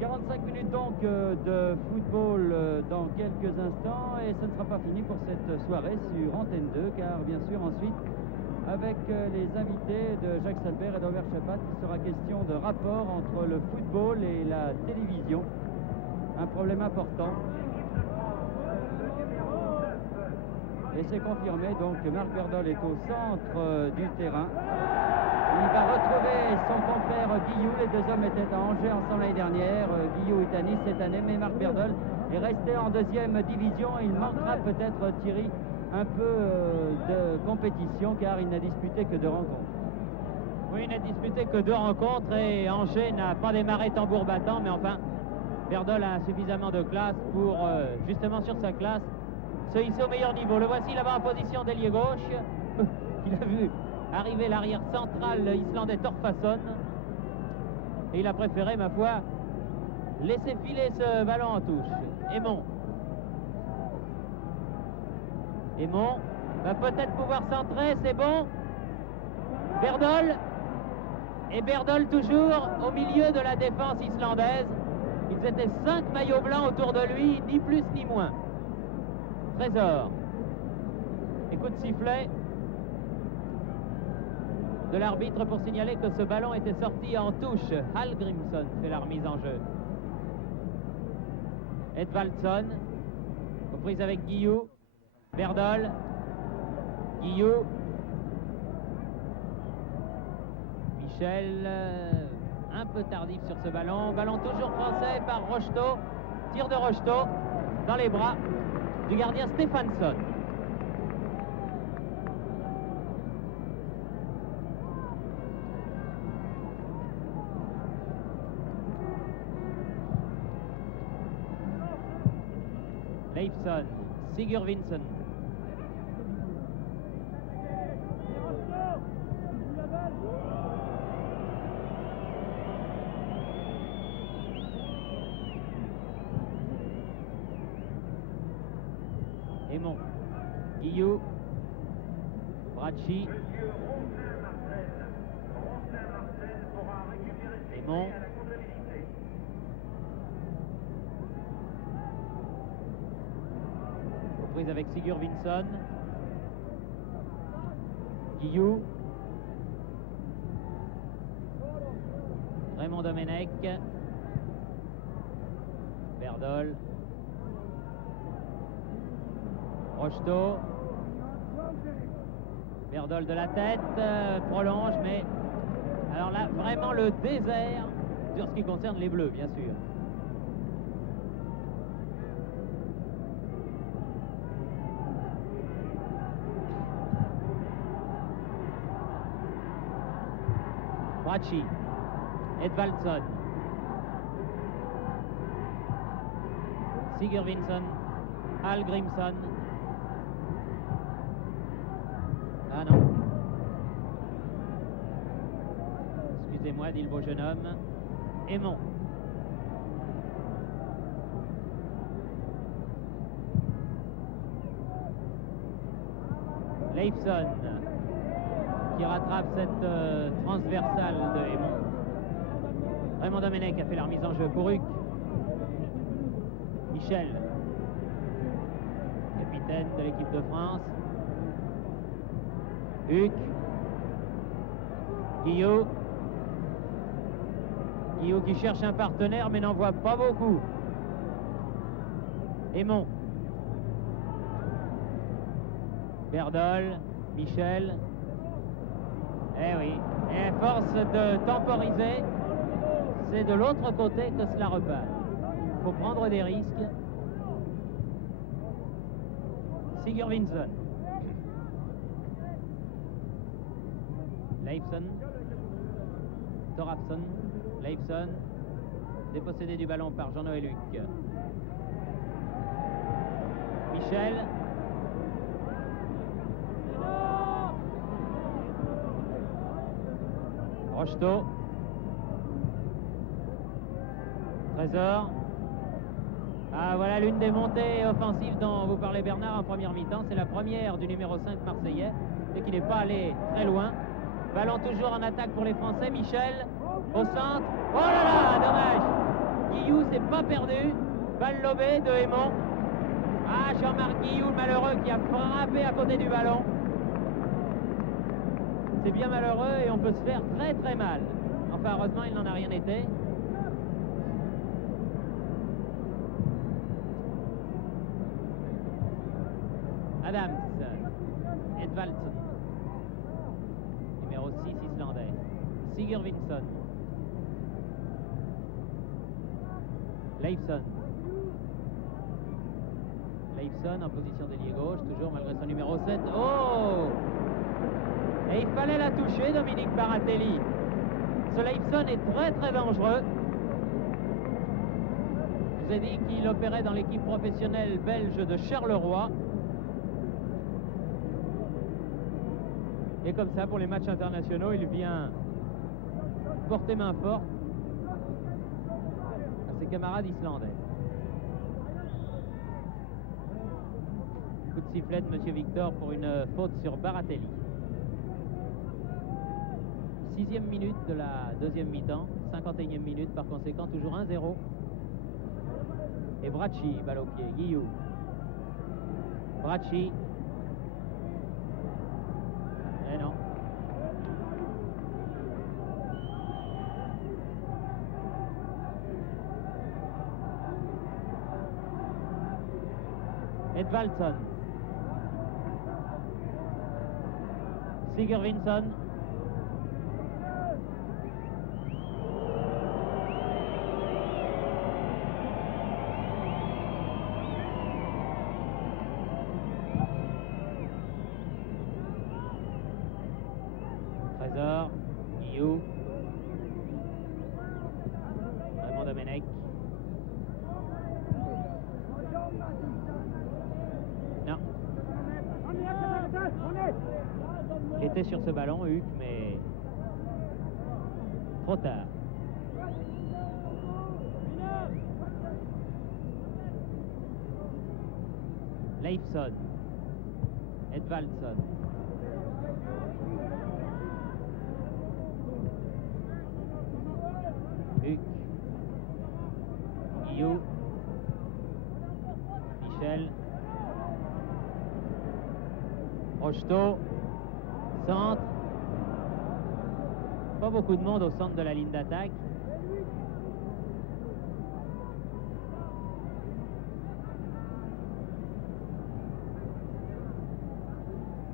45 minutes donc de football dans quelques instants, et ce ne sera pas fini pour cette soirée sur Antenne 2, car bien sûr ensuite avec les invités de Jacques Salbert et d'Omer Chapat, il sera question de rapport entre le football et la télévision, un problème important. Et c'est confirmé, donc Marc Berdol est au centre du terrain. Il va retrouver son compère Guillou. Les deux hommes étaient à Angers ensemble l'année dernière. Guillou est à Nice cette année, mais Marc Berdol est resté en deuxième division. Il manquera peut-être, Thierry, un peu de compétition, car il n'a disputé que 2 rencontres. Oui, il n'a disputé que 2 rencontres et Angers n'a pas démarré tambour battant, mais enfin, Berdol a suffisamment de classe pour, justement sur sa classe, se hisser au meilleur niveau. Le voici là-bas en position d'ailier gauche. Il a vu arriver l'arrière central islandais Thorfason. Et il a préféré, ma foi, laisser filer ce ballon en touche. Aymon va peut-être pouvoir centrer, c'est bon. Berdol. Et Berdol toujours au milieu de la défense islandaise. Ils étaient 5 maillots blancs autour de lui, ni plus ni moins. Trésor. Et coup de sifflet de l'arbitre pour signaler que ce ballon était sorti en touche. Hallgrímsson fait la remise en jeu. Edvaldsson, aux prises avec Guillou. Berdol. Guillou. Michel, un peu tardif sur ce ballon. Ballon toujours français par Rocheteau. Tir de Rocheteau dans les bras du gardien Stéphansson. Leifsson, Sigurvinsson. Aymon, Guillou, Bracci, Aymon, reprise avec Sigurvinsson, Guillou, Raymond Domenech, Berdol, Rocheteau, Berdol de la tête, prolonge, mais alors là, vraiment le désert sur ce qui concerne les Bleus, bien sûr. Bracci, Edvaldsson, Sigurvinsson, Hallgrímsson. Ah non. Excusez-moi, dit le beau jeune homme. Aymon. Leifsson qui rattrape cette transversale de Aymon. Raymond Domenech a fait la remise en jeu pour Huck. Michel, capitaine de l'équipe de France. Huck. Guillou. Guillou qui cherche un partenaire mais n'en voit pas beaucoup. Aymon. Berdol. Michel. Eh oui. Et à force de temporiser, c'est de l'autre côté que cela repart. Il faut prendre des risques. Sigurvinsson. Leifsson, Thorafsson, Leifsson, dépossédé du ballon par Jean-Noël Huck. Michel. Rocheteau. Trésor. Ah, voilà l'une des montées offensives dont vous parlez, Bernard, en première mi-temps. C'est la première du numéro 5 marseillais, et qui n'est pas allé très loin. Ballon toujours en attaque pour les Français. Michel au centre. Oh là là, dommage. Guillou s'est pas perdu. Balle lobée de Aymon. Ah, Jean-Marc Guillou, malheureux, qui a frappé à côté du ballon. C'est bien malheureux et on peut se faire très très mal. Enfin, heureusement, il n'en a rien été. Adams, Edvaldsen, numéro 6 islandais, Sigurvinsson, Leifsson en position d'ailier gauche, toujours malgré son numéro 7. Oh! Et il fallait la toucher, Dominique Baratelli. Ce Leifsson est très très dangereux. Je vous ai dit qu'il opérait dans l'équipe professionnelle belge de Charleroi. Et comme ça, pour les matchs internationaux, il vient porter main forte à ses camarades islandais. Coup de sifflet de M. Victor pour une faute sur Baratelli. 6e minute de la deuxième mi-temps, 51e minute, par conséquent toujours 1-0. Et Bracci, balle au pied, Guillou. Bracci. Eh non. Edvaldsen. Sigurvinsson. Trésor, Guillou, Raymond Domenech. Non. Il était sur ce ballon, Huck, mais trop tard. Leifsson, Edvaldsen. Huck, Guillou, Michel, Rocheteau, centre. Pas beaucoup de monde au centre de la ligne d'attaque.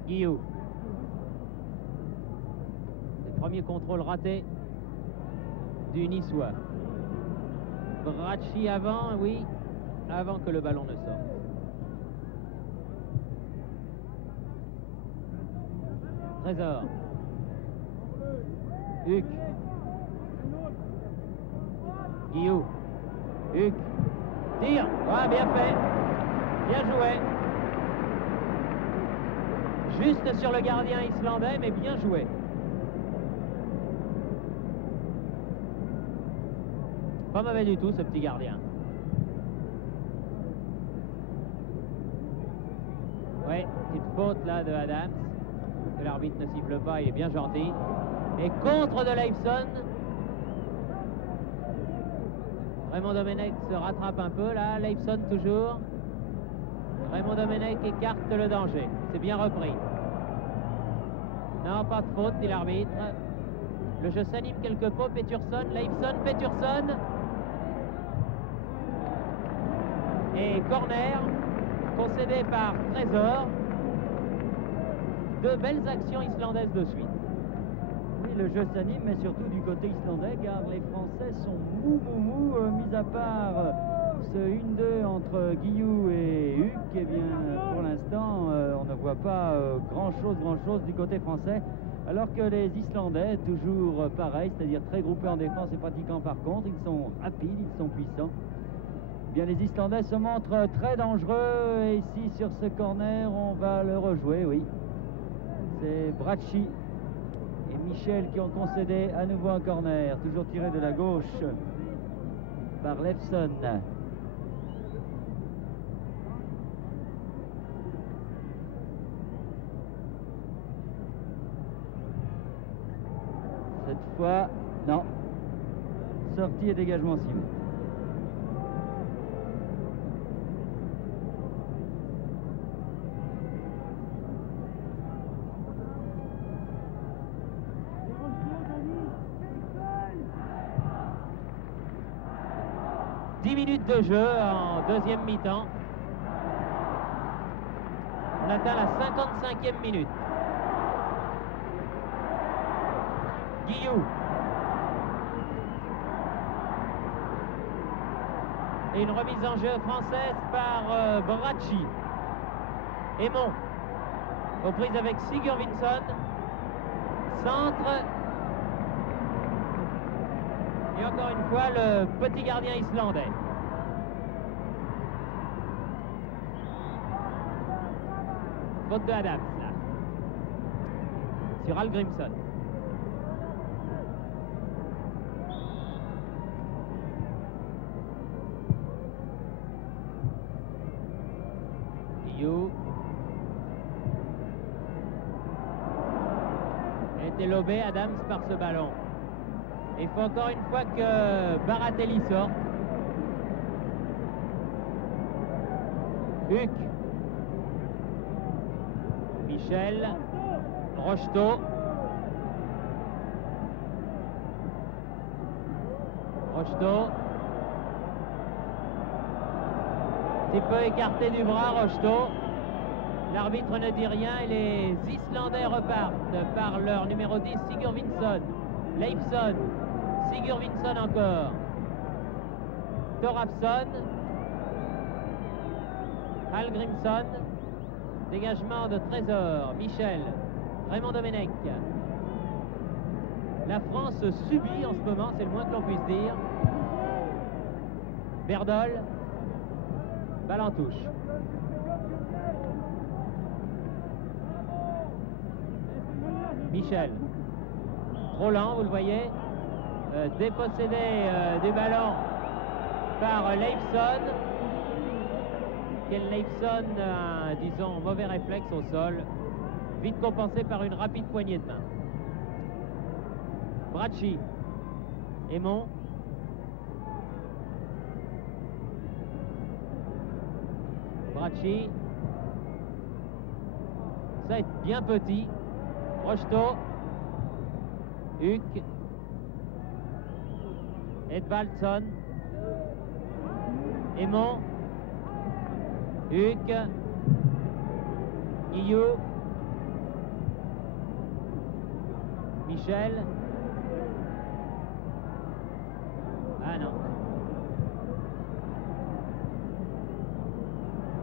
Guillou. Le premier contrôle raté du Niçois. Bracci avant, oui, avant que le ballon ne sorte. Trésor. Huck. Guillou. Huck. Tire. Ah, bien fait. Bien joué. Juste sur le gardien islandais, mais bien joué. Pas mauvais du tout, ce petit gardien. Ouais, petite faute là de Adams. Que l'arbitre ne siffle pas, il est bien gentil. Et contre de Leifsson. Raymond Domenech se rattrape un peu là, Leifsson toujours. Raymond Domenech écarte le danger. C'est bien repris. Non, pas de faute, dit l'arbitre. Le jeu s'anime quelque peu. Pétursson, Leifsson, Pétursson. Et corner concédé par Trésor. Deux belles actions islandaises de suite. Oui, le jeu s'anime, mais surtout du côté islandais, car les Français sont mou, mis à part ce 1-2 entre Guillou et Huck. Eh bien, pour l'instant, on ne voit pas grand-chose du côté français, alors que les Islandais, toujours pareil, c'est-à-dire très groupés en défense et pratiquants par contre, ils sont rapides, ils sont puissants. Eh bien, les Islandais se montrent très dangereux, et ici, sur ce corner, on va le rejouer, oui. C'est Bracci et Michel qui ont concédé à nouveau un corner, toujours tiré de la gauche par Leifsson. Cette fois, non. Sortie et dégagement 6 mètres. Minutes de jeu en deuxième mi-temps. On atteint la 55e minute. Guillou. Et une remise en jeu française par Bracci. Aymon. Aux prises avec Sigurvinsson. Centre. Et encore une fois, le petit gardien islandais. Faute de Adams, là. Sur Hallgrímsson. Guillou. A été lobé Adams par ce ballon. Il faut encore une fois que Baratelli sorte. Huck. Michel. Rocheteau. Rocheteau. Petit peu écarté du bras, Rocheteau. L'arbitre ne dit rien et les Islandais repartent par leur numéro 10, Sigurvinsson. Leifsson. Sigurvinsson encore. Thorafsson. Hallgrímsson. Dégagement de Trésor. Michel. Raymond Domenech. La France subit en ce moment, c'est le moins que l'on puisse dire. Berdol. Balle en touche. Michel. Trop lent, vous le voyez. Dépossédé du ballon par Leifsson. Quel Leifsson a, disons, mauvais réflexe au sol. Vite compensé par une rapide poignée de main. Bracci. Aymon. Bracci. Ça va être bien petit. Rocheteau. Huck. Edvaldsson. Aymon. Huck. Guillou. Michel. Ah non.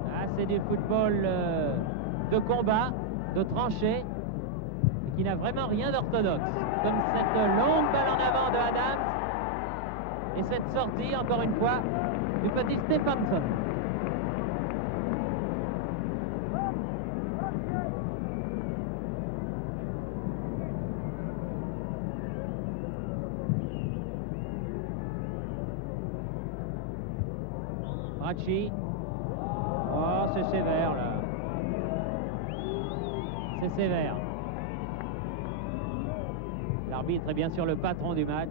Ah, c'est du football de combat, de tranchée, et qui n'a vraiment rien d'orthodoxe. Comme cette longue balle en avant de Adams et cette sortie, encore une fois, du petit Stefansson. Bracci. Oh, c'est sévère là. C'est sévère. L'arbitre est bien sûr le patron du match.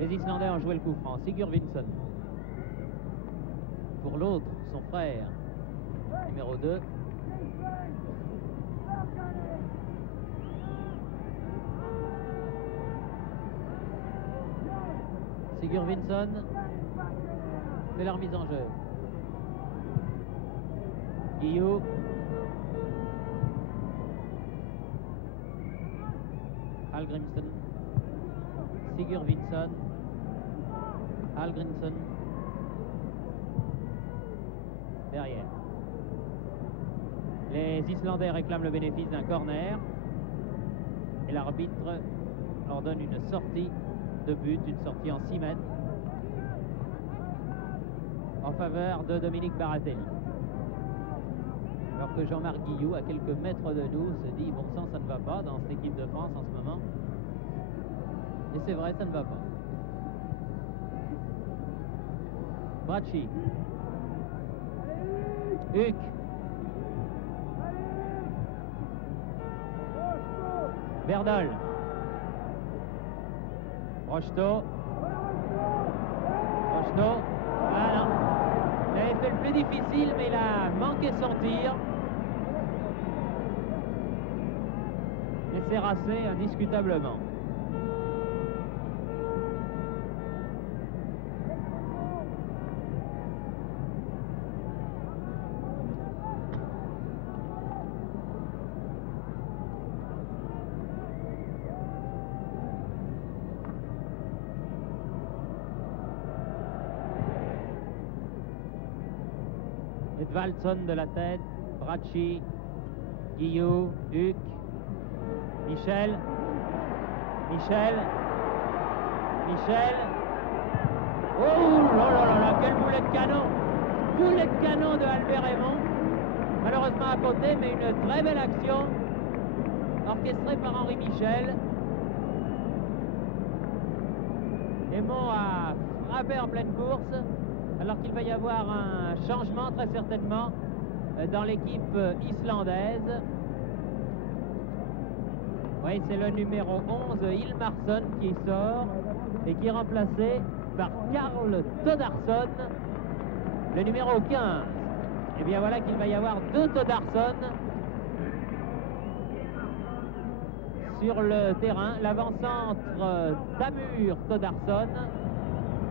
Les Islandais ont joué le coup franc. Sigurvinsson. Pour l'autre, son frère, numéro 2. Sigurvinsson fait la remise en jeu. Guillou. Hallgrímsson. Sigurvinsson. Hallgrímsson. Derrière. Les Islandais réclament le bénéfice d'un corner. Et l'arbitre leur donne une sortie de but, une sortie en 6 mètres en faveur de Dominique Baratelli. Alors que Jean-Marc Guillou, à quelques mètres de nous, se dit bon sang, ça ne va pas dans cette équipe de France en ce moment. Et c'est vrai, ça ne va pas. Bracci. Huck. Verdol. Rocheteau. Rocheteau. Ah non. Il avait fait le plus difficile, mais il a manqué son tir. Et c'est rassé indiscutablement. Edvaldson de la tête, Bracci, Guillou, Huc, Michel, Michel, Michel. Oh là là là là, quel boulet de canon! Boulet de canon de Albert Aymon. Malheureusement à côté, mais une très belle action orchestrée par Henri Michel. Aymon a frappé en pleine course, alors qu'il va y avoir un changement très certainement dans l'équipe islandaise. Oui, c'est le numéro 11, Hilmarsson, qui sort et qui est remplacé par Karl Toddarsson, le numéro 15. Et bien voilà qu'il va y avoir deux Toddarsson sur le terrain. L'avant-centre Damur Toddarsson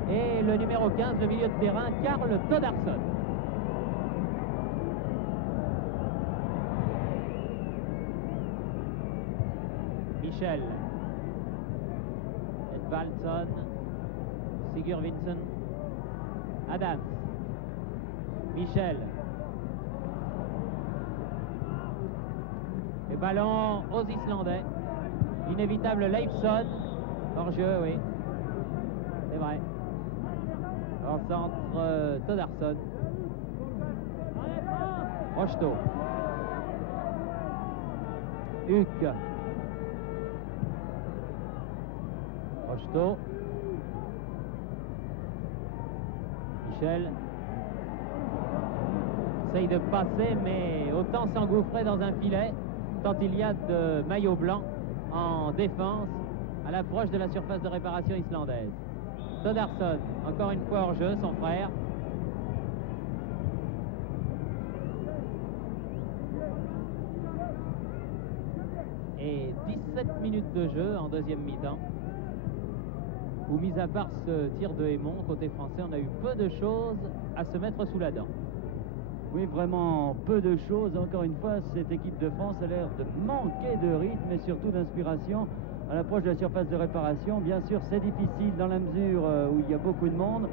et le numéro 15, le milieu de terrain, Karl Toddarsson. Michel, Edvaldson, Sigurvinsson, Adams, Michel. Le ballon aux Islandais. Inévitable Leifson, hors jeu, oui. C'est vrai. En centre, Toddarsson. Rocheteau. Huc. Rocheteau. Michel. Essaye de passer, mais autant s'engouffrer dans un filet, tant il y a de maillots blancs en défense à l'approche de la surface de réparation islandaise. Toddarsson, encore une fois hors jeu, son frère. Et 17 minutes de jeu en deuxième mi-temps, où mis à part ce tir de Aymon, côté français, on a eu peu de choses à se mettre sous la dent. Oui, vraiment peu de choses. Encore une fois, cette équipe de France a l'air de manquer de rythme et surtout d'inspiration à l'approche de la surface de réparation. Bien sûr, c'est difficile dans la mesure où il y a beaucoup de monde,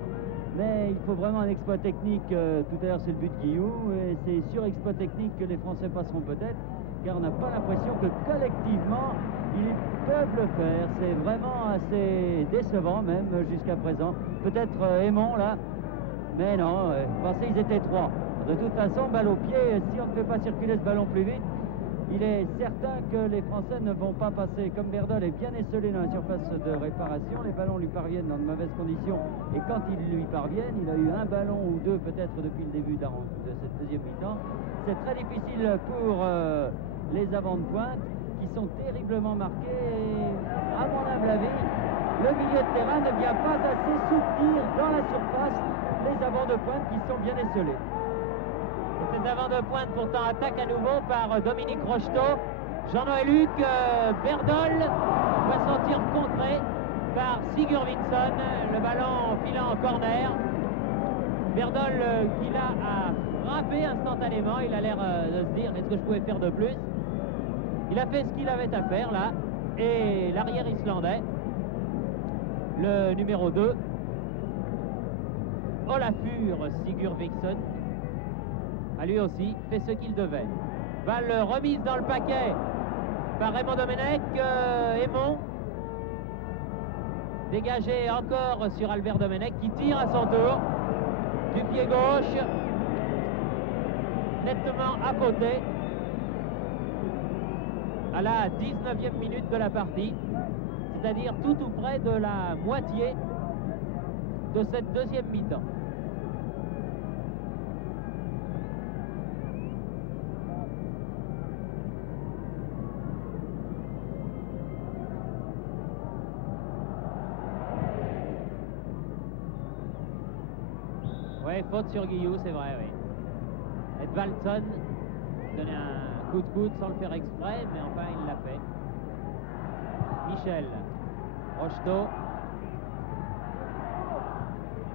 mais il faut vraiment un exploit technique. Tout à l'heure, c'est le but de Guillou, et c'est sur exploit technique que les Français passeront peut-être, car on n'a pas l'impression que collectivement, ils peuvent le faire. C'est vraiment assez décevant même jusqu'à présent. Peut-être Aymon là, mais non, pensez ils étaient trois. De toute façon, balle au pied, si on ne fait pas circuler ce ballon plus vite, il est certain que les Français ne vont pas passer. Comme Verdol est bien esselé dans la surface de réparation, les ballons lui parviennent dans de mauvaises conditions. Et quand ils lui parviennent, il a eu un ballon ou deux peut-être depuis le début de cette deuxième mi-temps. C'est très difficile pour les avants de pointe qui sont terriblement marqués. Et à mon humble avis, le milieu de terrain ne vient pas assez soutenir dans la surface les avants de pointe qui sont bien esselés. Cet avant de pointe pourtant attaque à nouveau par Dominique Rocheteau. Jean-Noël Huc, Verdol va sortir contré par Sigurvinsson. Le ballon filant en corner. Verdol qui là a frappé instantanément. Il a l'air de se dire est-ce que je pouvais faire de plus. Il a fait ce qu'il avait à faire là. Et l'arrière islandais, le numéro 2, Olafur Sigurvinsson, a lui aussi fait ce qu'il devait. Balle remise dans le paquet par Raymond Domenech. Aymon dégagé encore sur Albert Domenech qui tire à son tour du pied gauche, nettement à côté, à la 19e minute de la partie, c'est-à-dire tout près de la moitié de cette deuxième mi-temps. Oui, faute sur Guillou, c'est vrai, oui. Edvaldson donnait un coup de coude sans le faire exprès, mais enfin il l'a fait. Michel, Rocheteau.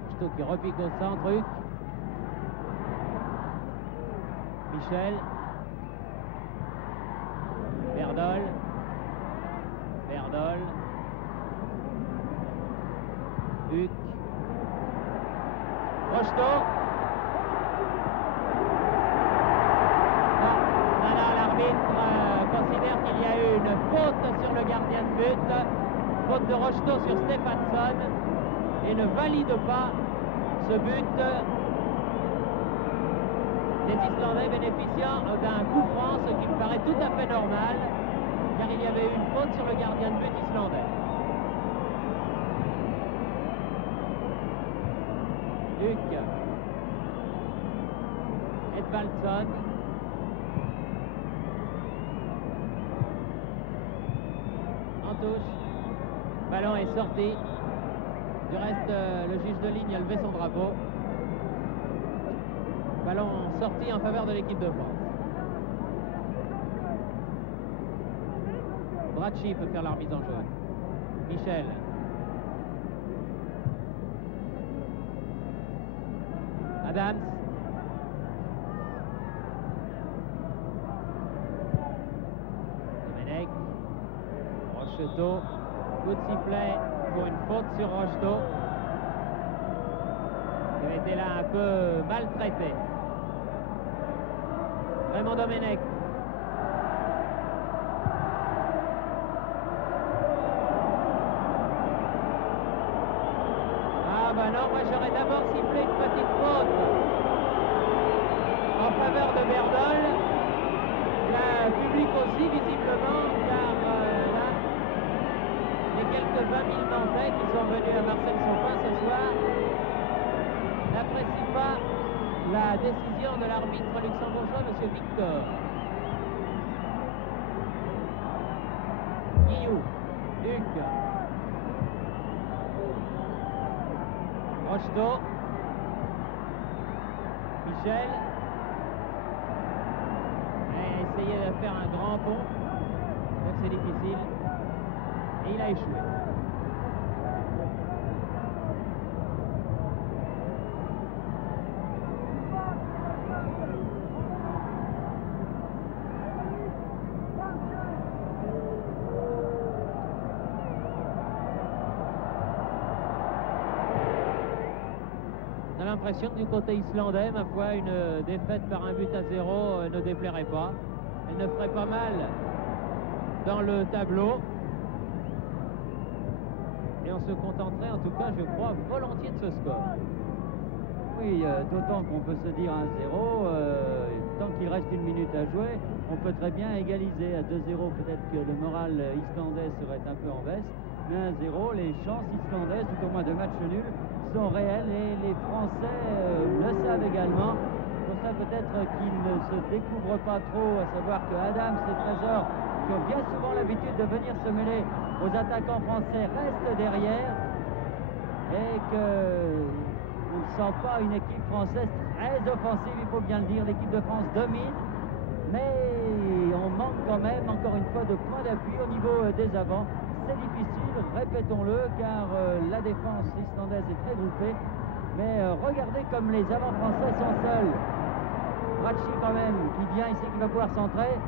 Rocheteau qui repique au centre, Huck. Michel. Verdol. Verdol. Huck. Rocheteau. Non, l'arbitre considère qu'il y a eu une faute sur le gardien de but. Faute de Rocheteau sur Stéphansson. Et ne valide pas ce but des Islandais bénéficiant d'un coup franc, ce qui me paraît tout à fait normal, car il y avait eu une faute sur le gardien de but islandais. Huck. Edvaldson. En touche. Ballon est sorti. Du reste, le juge de ligne a levé son drapeau. Ballon sorti en faveur de l'équipe de France. Bracci peut faire la remise en jeu. Michel. Adams. Domenech. Rocheteau. Coup de sifflet pour une faute sur Rocheteau. Il avait été là un peu maltraité. Raymond Domenech. Ah bah non, moi j'aurais d'abord sifflé une petite faute en faveur de Verdol. Le public aussi visiblement, car là, les quelques 20 000 Nantais qui sont venus à Marcel Sopin ce soir n'apprécient pas la décision de l'arbitre luxembourgeois, M. Victor. Guillou. Huck. Rocheteau. Michel. A essayé de faire un grand pont. C'est difficile. Et il a échoué. On a l'impression que du côté islandais, ma foi, une défaite par 1-0 ne déplairait pas. Elle ne ferait pas mal dans le tableau. Et on se contenterait, en tout cas, je crois, volontiers de ce score. Oui, d'autant qu'on peut se dire 1-0, tant qu'il reste une minute à jouer, on peut très bien égaliser. À 2-0, peut-être que le moral islandais serait un peu en baisse, mais 1-0, les chances islandaises, tout au moins de match nul, sont réelles et les Français le savent également. Pour ça, peut-être qu'ils ne se découvrent pas trop, à savoir que Adams et Trésor, qui ont bien souvent l'habitude de venir se mêler aux attaquants français, restent derrière et que on ne sent pas une équipe française très offensive, il faut bien le dire. L'équipe de France domine, mais on manque quand même, encore une fois, de points d'appui au niveau des avants. C'est difficile, répétons-le, car la défense islandaise est très groupée. Mais regardez comme les avants français sont seuls. Bracci quand même, qui vient ici, qui va pouvoir centrer.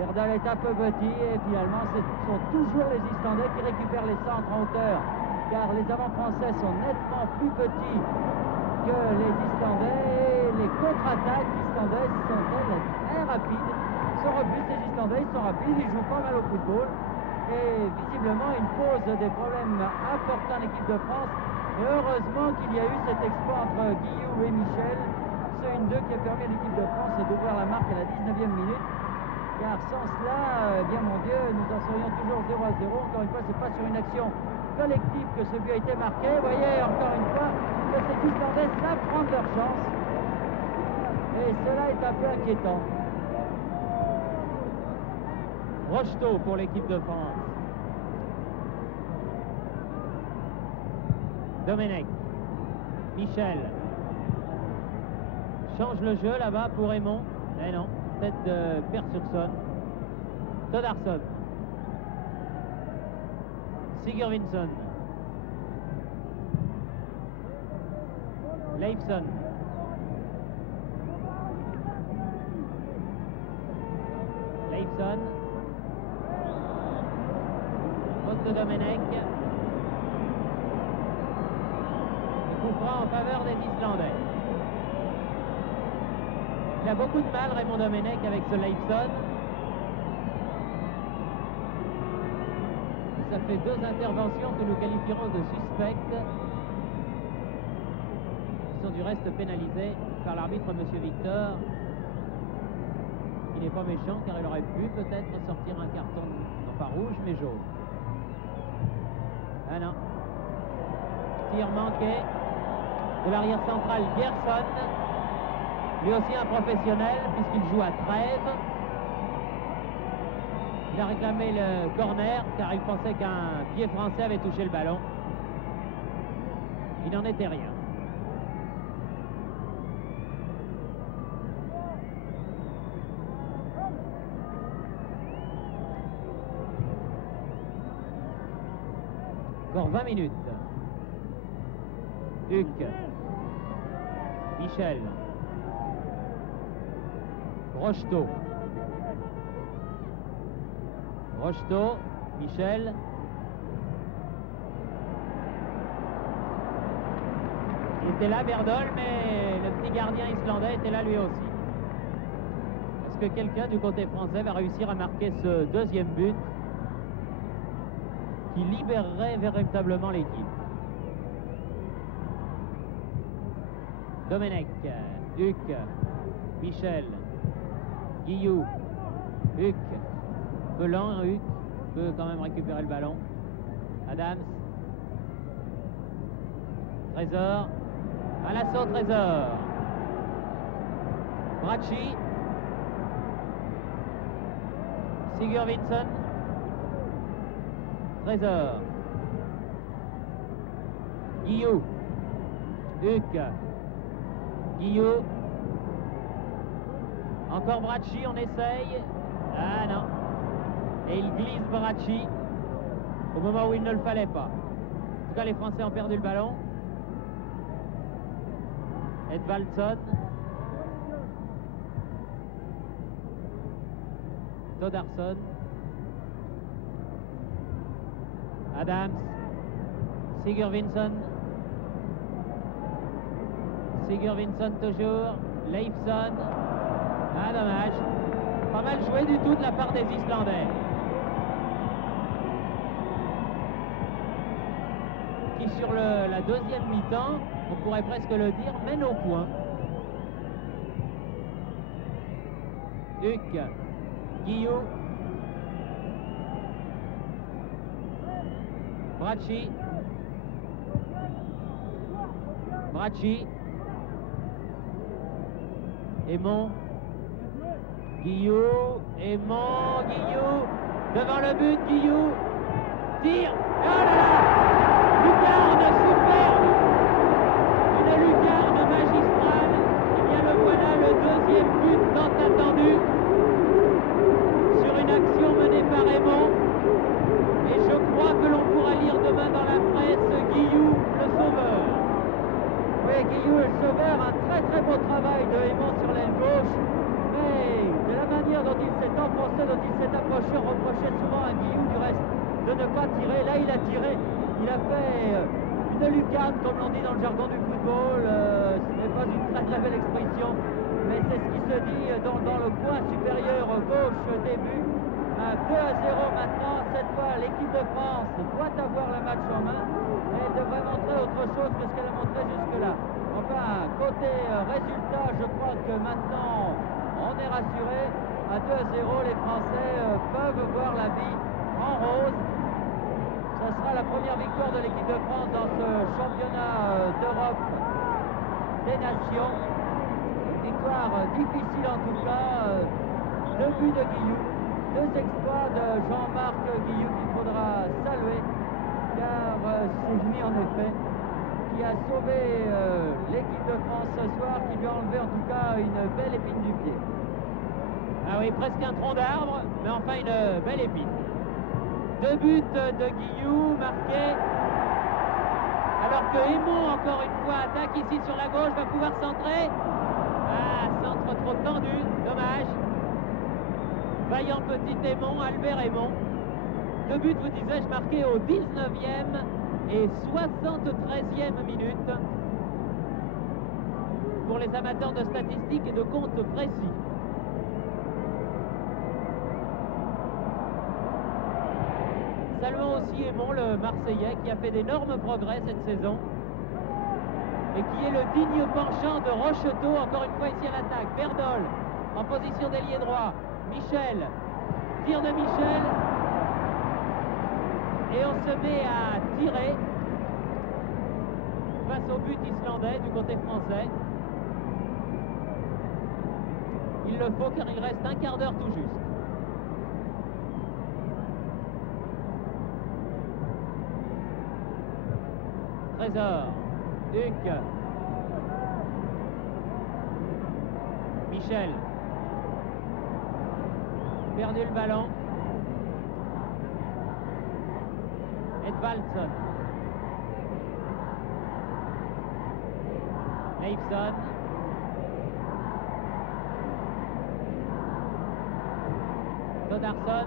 Verdal est un peu petit et finalement ce sont toujours les Islandais qui récupèrent les centres en hauteur, car les avants français sont nettement plus petits que les Islandais et les contre-attaques islandaises sont-elles très rapides. Ils sont robustes, les Islandais, ils sont rapides, ils jouent pas mal au football et visiblement ils posent des problèmes importants à l'équipe de France. Et heureusement qu'il y a eu cet exploit entre Guillou et Michel, ce 1-2 qui a permis à l'équipe de France d'ouvrir la marque à la 19e minute. Car sans cela, bien mon Dieu, nous en serions toujours 0-0. Encore une fois, c'est pas sur une action collective que ce but a été marqué. Vous voyez encore une fois que ces Islandais savent prendre leur chance. Et cela est un peu inquiétant. Rocheteau pour l'équipe de France. Domenech. Michel. Change le jeu là-bas pour Raymond. Eh non, tête de Persurson. Toddarson. Sigurvinsson. Leifson. Leifson. Faute de Domenech. Coup franc en faveur des Islandais. Il a beaucoup de mal, Raymond Domenech, avec ce Leifson. Ça fait 2 interventions que nous qualifierons de suspectes. Ils sont du reste pénalisés par l'arbitre, Monsieur Victor. Il n'est pas méchant car il aurait pu peut-être sortir un carton, non pas rouge, mais jaune. Ah non. Tir manqué de l'arrière central Gerson. Lui aussi un professionnel puisqu'il joue à Trèves. Il a réclamé le corner car il pensait qu'un pied français avait touché le ballon. Il n'en était rien. Encore 20 minutes. Huc. Michel. Rocheteau. Rocheteau. Michel. Il était là, Berdol, mais le petit gardien islandais était là lui aussi. Est-ce que quelqu'un du côté français va réussir à marquer ce deuxième but qui libérerait véritablement l'équipe? Domenech, Huc, Michel, Guillou, Huc, peu lent, Huc peut quand même récupérer le ballon. Adams, Trésor, à l'assaut Trésor, Bracci, Sigurvinsson, Trésor, Guillou, Huc, Guillou, encore Bracci, on essaye. Ah non. Et il glisse Bracci au moment où il ne le fallait pas. En tout cas, les Français ont perdu le ballon. Edvaldson. Toddarson. Adams. Sigurvinsson. Sigurvinsson toujours. Leifson. Ah, dommage. Pas mal joué du tout de la part des Islandais. Qui sur la deuxième mi-temps, on pourrait presque le dire, mène au point. Huc. Guillou. Bracci. Bracci. Aymon. Guillou. Aymon. Guillou. Devant le but, Guillou. Tire. Oh là là! Lucarne superbe. Une lucarne magistrale. Et bien le voilà, le deuxième but tant attendu. Sur une action menée par Aymon. Et je crois que l'on pourra lire demain dans la presse Guillou, le sauveur. Oui, Guillou, le sauveur, un très beau travail de Aymon sur l'aile gauche. Mais de la manière dont il s'est enfoncé, dont il s'est approché, on reprochait souvent à Guillou du reste de ne pas tirer. Là, il a tiré. Il a fait une lucarne, comme l'on dit dans le jargon du football. Ce n'est pas une très belle expression, mais c'est ce qui se dit dans le coin supérieur gauche des buts. 2-0 maintenant. Cette fois, l'équipe de France doit avoir le match en main. Et elle devrait montrer autre chose que ce qu'elle a montré jusque-là. Enfin, côté résultat, je crois que maintenant, on est rassuré. À 2-0, les Français peuvent voir la vie en rose. Ce sera la première victoire de l'équipe de France dans ce championnat d'Europe des Nations. Une victoire difficile en tout cas. 2 buts de Guillou. 2 exploits de Jean-Marc Guillou qu'il faudra saluer, car c'est lui en effet qui a sauvé l'équipe de France ce soir, qui lui a enlevé en tout cas une belle épine du pied. Ah oui, presque un tronc d'arbre, mais enfin une belle épine. 2 buts de Guillou marqués. Alors que Aymon, encore une fois, attaque ici sur la gauche, va pouvoir centrer. Ah, centre trop tendu, dommage. Vaillant petit Aymon, Albert Aymon. 2 buts, vous disais-je, marqués au 19e et 73e minute. Pour les amateurs de statistiques et de comptes précis. Saluons aussi Aymon, le Marseillais, qui a fait d'énormes progrès cette saison et qui est le digne penchant de Rocheteau, encore une fois ici à l'attaque. Berdol en position d'ailier droit. Michel, tir de Michel, et on se met à tirer face au but islandais du côté français. Il le faut car il reste un quart d'heure tout juste. Trésor, Huc, Michel, perdu le ballon, Edvaldson, Leifson, Todarson,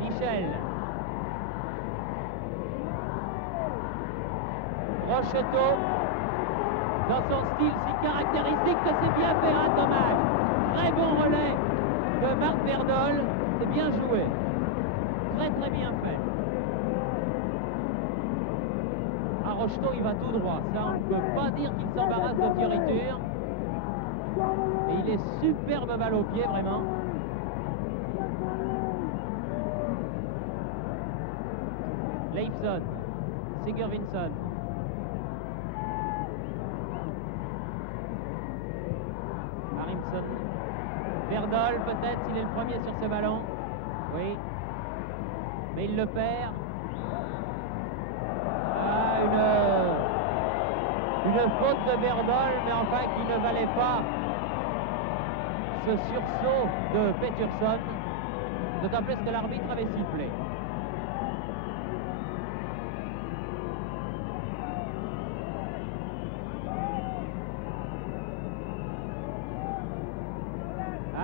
Michel, Rocheteau, dans son style si caractéristique que c'est bien fait, hein, dommage. Très bon relais de Marc Berdol, c'est bien joué. Très très bien fait. Ah, Rocheteau, il va tout droit, ça on ne peut pas dire qu'il s'embarrasse de fioriture. Et il est superbe balle au pied, vraiment. Leifson, Sigurvinsson. Berdol peut-être s'il est le premier sur ce ballon. Oui. Mais il le perd. Ah, une faute de Berdol, mais enfin qui ne valait pas ce sursaut de Peterson. D'autant plus que l'arbitre avait sifflé.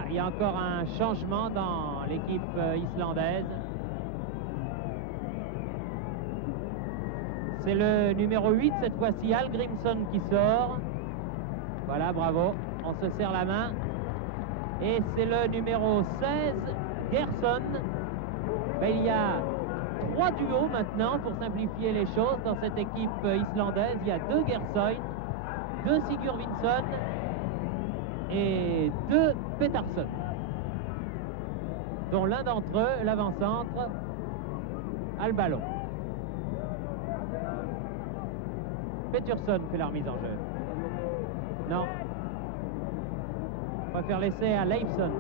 Il y a encore un changement dans l'équipe islandaise. C'est le numéro 8 cette fois-ci, Hallgrímsson, qui sort. Voilà, bravo. On se serre la main. Et c'est le numéro 16, Gerson. Ben, il y a 3 duos maintenant pour simplifier les choses dans cette équipe islandaise. Il y a 2 Gerson, 2 Sigurvinsson et 2 Peterson, dont l'un d'entre eux, l'avant-centre, a le ballon. Peterson fait la remise en jeu. Non. On va faire l'essai à Leifson.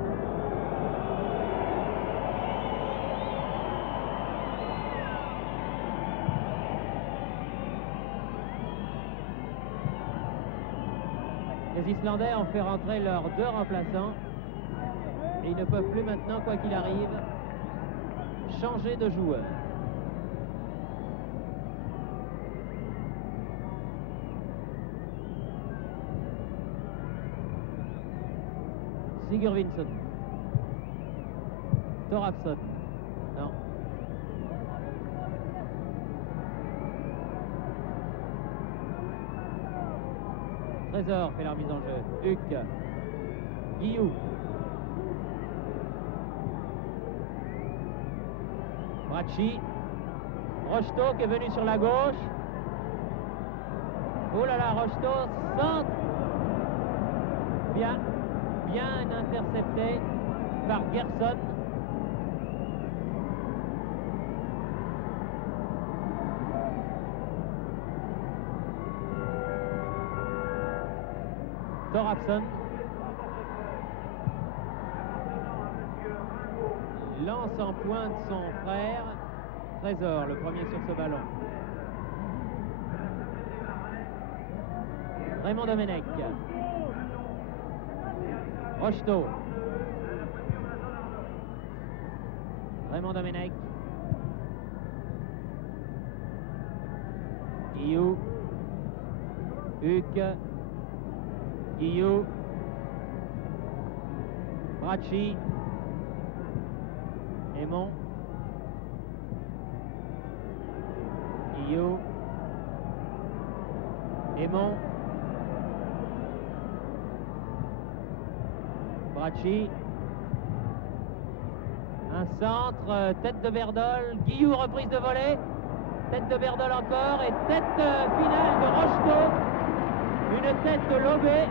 Les Islandais ont fait rentrer leurs 2 remplaçants et ils ne peuvent plus maintenant, quoi qu'il arrive, changer de joueur. Sigurvinsson, Thorafsson, non. Trésor fait la remise en jeu. Huc, Guillou, Bracci, Rocheteau qui est venu sur la gauche. Oh là là, Rocheteau centre. Bien intercepté par Gerson. Thorafsson lance en pointe son frère Trésor, le premier sur ce ballon. Raymond Domenech. Rocheteau. Raymond Domenech. Guillou. Huck. Guillou. Bracci. Aymon. Guillou. Aymon. Bracci. Un centre, tête de Berdol. Guillou, reprise de volée. Tête de Berdol encore et tête finale de Rocheteau. Une tête de Lobé,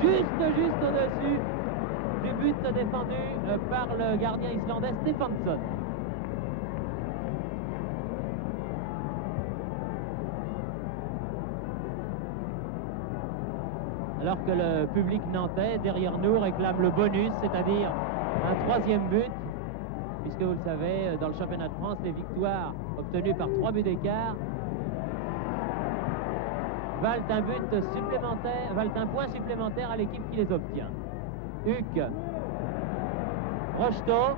juste au-dessus du but défendu par le gardien islandais Stefansson. Alors que le public nantais, derrière nous, réclame le bonus, c'est-à-dire un troisième but, puisque vous le savez, dans le championnat de France, les victoires obtenues par 3 buts d'écart valent un but supplémentaire, valent un point supplémentaire à l'équipe qui les obtient. Huck. Rocheteau.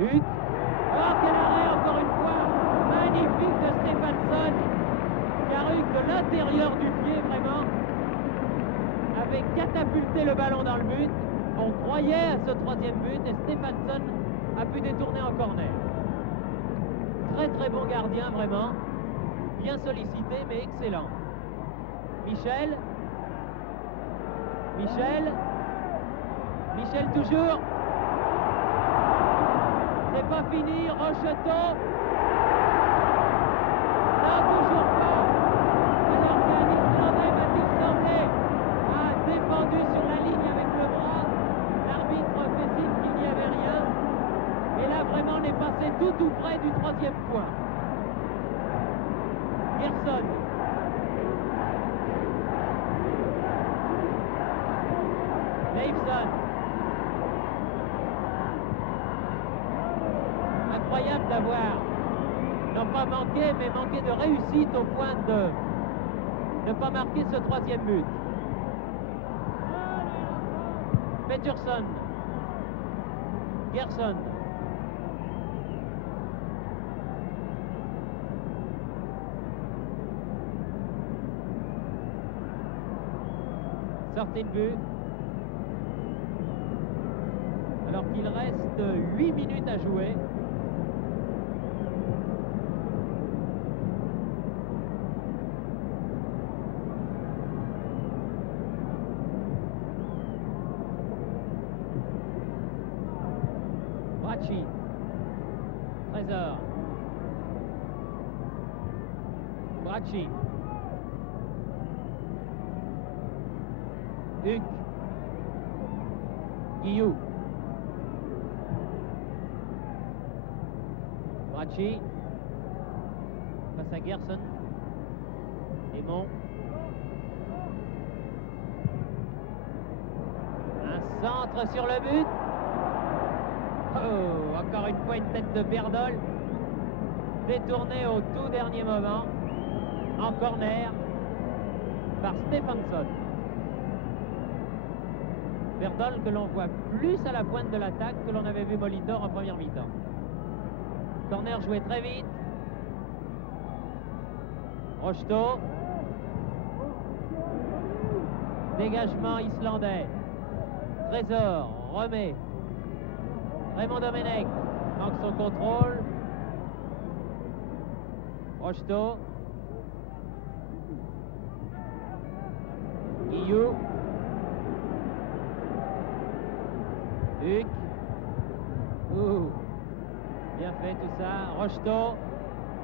Huck. Oh, quel arrêt encore une fois! Magnifique de Stefansson, car Huck, de l'intérieur du pied, vraiment, avait catapulté le ballon dans le but. On croyait à ce troisième but et Stefansson a pu détourner en corner. Très bon gardien, vraiment. Bien sollicité, mais excellent. Michel. Michel toujours. C'est pas fini. Rocheteau. Non, toujours pas. Alors qu'un Islandais, m'a-t-il semblé, a défendu sur la ligne avec le bras. L'arbitre fait signe qu'il n'y avait rien. Et là, vraiment, on est passé tout près du troisième point. Gerson. Leifson. Incroyable d'avoir, non pas manqué, mais manqué de réussite au point de ne pas marquer ce troisième but. Peterson. Gerson. Sortie de but. Alors qu'il reste 8 minutes à jouer. Bracci. Trésor. Bracci. Huck. Guillou. Bracci. Face à Gerson. Aymon. Un centre sur le but. Oh, encore une fois une tête de Berdol. Détournée au tout dernier moment. En corner. Par Stefansson. Berdol que l'on voit plus à la pointe de l'attaque que l'on avait vu Molitor en première mi-temps. Corner joué très vite. Rocheteau. Dégagement islandais. Trésor remet. Raymond Domenech manque son contrôle. Rocheteau. Guillou. Huck. Bien fait tout ça. Rocheteau.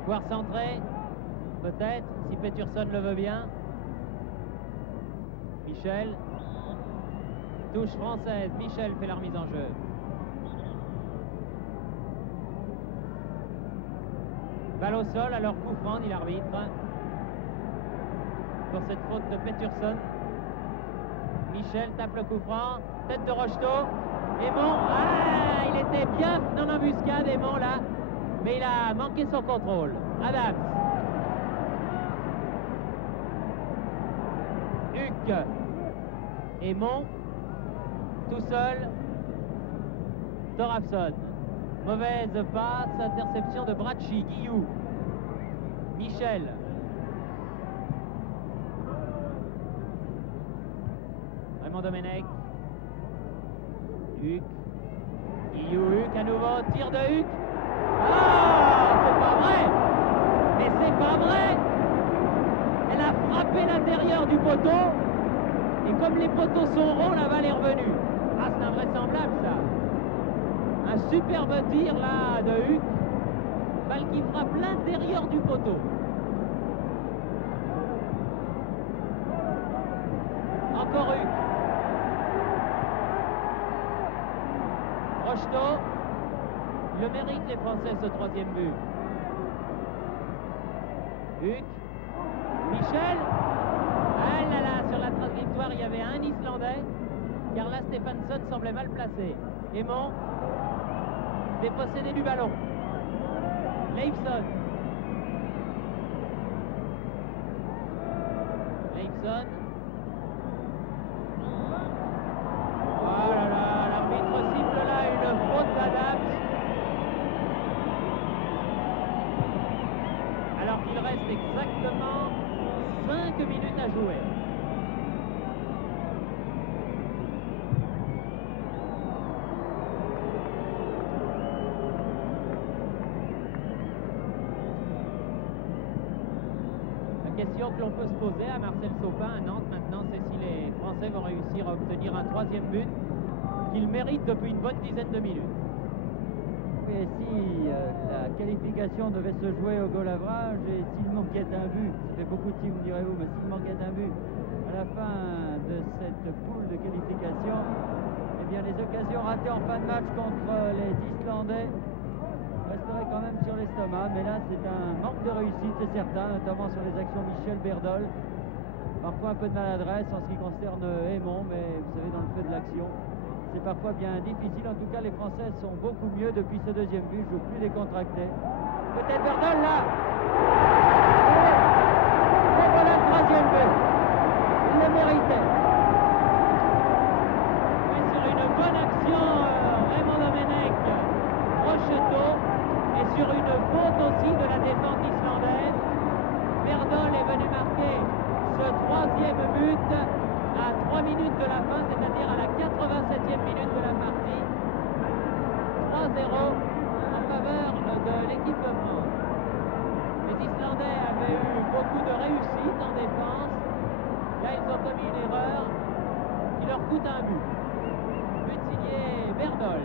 Pouvoir centrer. Peut-être, si Peterson le veut bien. Michel. Touche française. Michel fait la remise en jeu. Balle au sol, alors coup franc, dit l'arbitre. Pour cette faute de Peterson. Michel tape le coup franc. Tête de Rocheteau. Aymon, il était bien en embuscade, Aymon, là. mais il a manqué son contrôle. Adams. Huck. Aymon. Tout seul. Thorafson. Mauvaise passe, interception de Bracci. Guillou. Michel. Raymond Domenech. Huck. Guillou, Huck à nouveau. Tir de Huck. Ah, c'est pas vrai. Mais c'est pas vrai. Elle a frappé l'intérieur du poteau. Et comme les poteaux sont ronds, la balle est revenue. Ah, c'est invraisemblable ça. Un superbe tir là de Huck. Balle qui frappe l'intérieur du poteau. Encore Huck. Rocheteau. Le mérite les Français ce troisième but. Huck. Michel. Ah là là, sur la trajectoire, il y avait un Islandais. Carla Stefansson semblait mal placé. Aymon. Dépossédé du ballon. Leifson. Leifson. Oh là là, l'arbitre siffle là une faute d'Adams. Alors qu'il reste exactement 5 minutes à jouer. La question que l'on peut se poser à Marcel Sopin à Nantes maintenant, c'est si les Français vont réussir à obtenir un troisième but qu'ils méritent depuis une bonne dizaine de minutes. Et si la qualification devait se jouer au goal average et s'il manquait un but, ça fait beaucoup de si, vous direz-vous, mais s'il manquait un but à la fin de cette poule de qualification, eh bien les occasions ratées en fin de match contre les Islandais resteraient quand même sur l'estomac. Mais là, c'est un manque de réussite, c'est certain, notamment sur les actions Michel Berdol. Parfois un peu de maladresse en ce qui concerne Aymon, mais vous savez, dans le feu de l'action, c'est parfois bien difficile. En tout cas, les Français sont beaucoup mieux depuis ce deuxième but, jouent plus décontractés. Peut-être Berdol là. Et voilà le troisième but. Il le méritait. Oui, sur une bonne action, Raymond Domenech, Rocheteau, et sur une faute aussi de la défense islandaise, Berdol est venu marquer ce troisième but à 3 minutes de la fin, c'est-à-dire à la 87e minute de la partie. 3-0 en faveur de l'équipe de France. Les Islandais avaient eu beaucoup de réussite en défense. Là, ils ont commis une erreur qui leur coûte un but. But signé Berdol.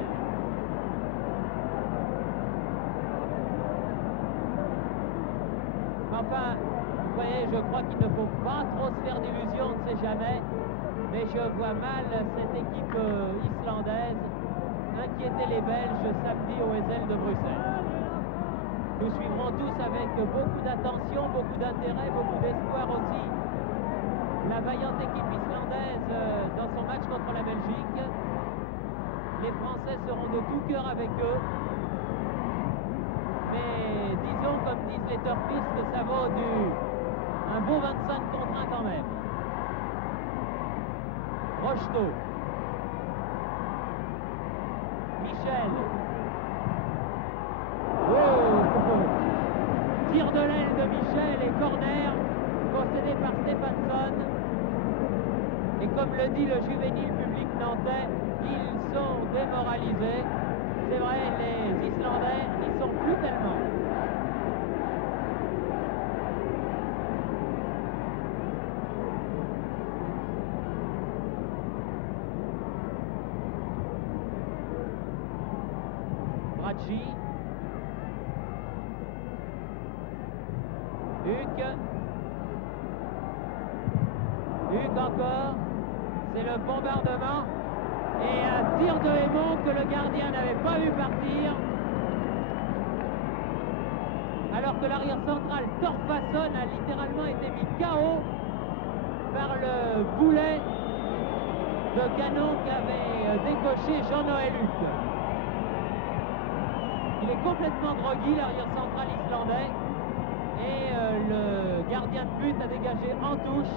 Enfin, vous voyez, je crois qu'il ne faut pas trop se faire d'illusions, on ne sait jamais. Mais je vois mal cette équipe islandaise inquiéter les Belges samedi au Heysel de Bruxelles. Nous suivrons tous avec beaucoup d'attention, beaucoup d'intérêt, beaucoup d'espoir aussi la vaillante équipe islandaise dans son match contre la Belgique. Les Français seront de tout cœur avec eux. Mais disons, comme disent les turfistes, que ça vaut un beau 25 contre 1 quand même. Rocheteau. Michel. Oh, tir de l'aile de Michel et corner concédé par Stefansson. Et comme le dit le juvénile public nantais, ils sont démoralisés. C'est vrai, les Islandais n'y sont plus tellement. Bracci. Huck. Huck encore. C'est le bombardement. Et un tir de Aymon que le gardien n'avait pas vu partir. Alors que l'arrière central Thorfason a littéralement été mis KO par le boulet de canon qu'avait décoché Jean-Noël Huck. Il est complètement groggy, l'arrière central islandais. Et le gardien de but a dégagé en touche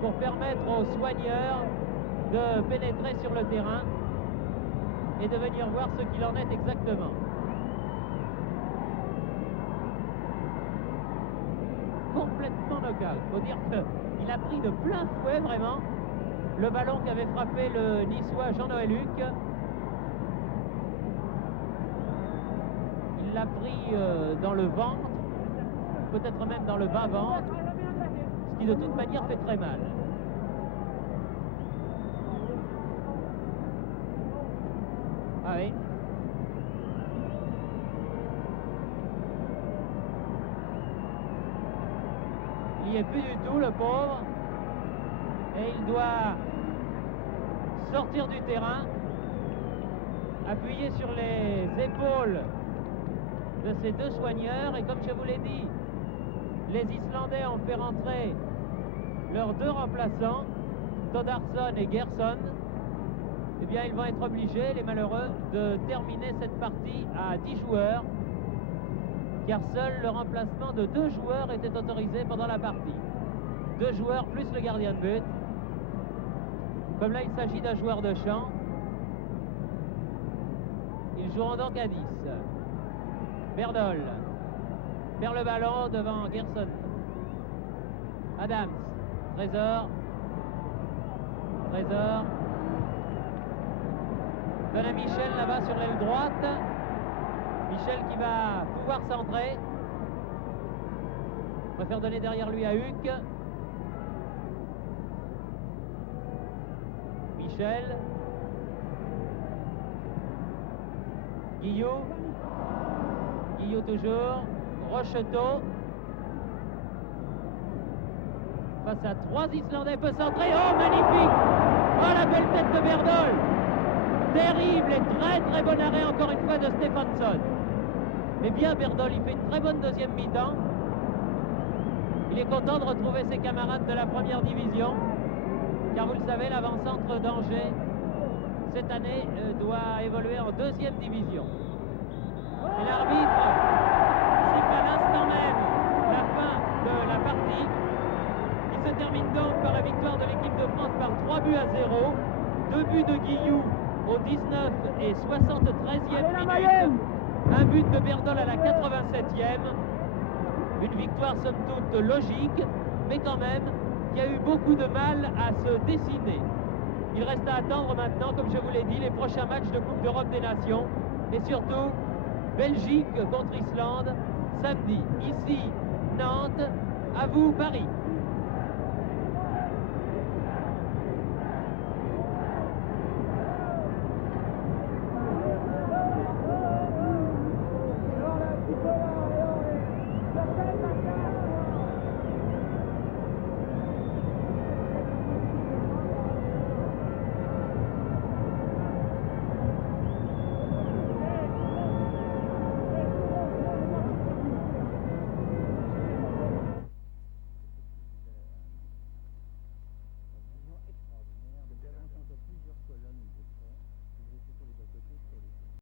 pour permettre aux soigneurs de pénétrer sur le terrain et de venir voir ce qu'il en est exactement. Complètement knockout. Faut dire qu'il a pris de plein fouet vraiment le ballon qu'avait frappé le niçois Jean-Noël Huc. Il l'a pris dans le ventre, peut-être même dans le bas-ventre, ce qui de toute manière fait très mal. Ah oui. Il n'y est plus du tout, le pauvre. Et il doit sortir du terrain, appuyer sur les épaules de ces deux soigneurs. Et comme je vous l'ai dit, les Islandais ont fait rentrer leurs deux remplaçants, Toddarsson et Gerson. Eh bien, ils vont être obligés, les malheureux, de terminer cette partie à 10 joueurs, car seul le remplacement de 2 joueurs était autorisé pendant la partie. 2 joueurs plus le gardien de but. Comme là, il s'agit d'un joueur de champ. Ils joueront donc à 10. Berdol perd le ballon devant Gerson. Adams, Trésor. Donne à Michel là-bas sur l'aile droite. Michel qui va pouvoir centrer. On va faire donner derrière lui à Huc. Michel. Guillot toujours. Rocheteau. Face à 3 Islandais, peut centrer. Oh, magnifique! Oh, la belle tête de Berdol! Terrible et très bon arrêt encore une fois de Stéphansson. Mais bien Berdol, il fait une très bonne deuxième mi-temps. Il est content de retrouver ses camarades de la première division. Car vous le savez, l'avant-centre d'Angers, cette année, doit évoluer en deuxième division. Et l'arbitre siffle à l'instant même la fin de la partie, qui se termine donc par la victoire de l'équipe de France par 3 buts à 0. 2 buts de Guillou au 19 et 73e minute. Un but de Berdol à la 87e. Une victoire somme toute logique, mais quand même qui a eu beaucoup de mal à se dessiner. Il reste à attendre maintenant, comme je vous l'ai dit, les prochains matchs de Coupe d'Europe des Nations. Et surtout, Belgique contre Islande, samedi. Ici, Nantes, à vous Paris.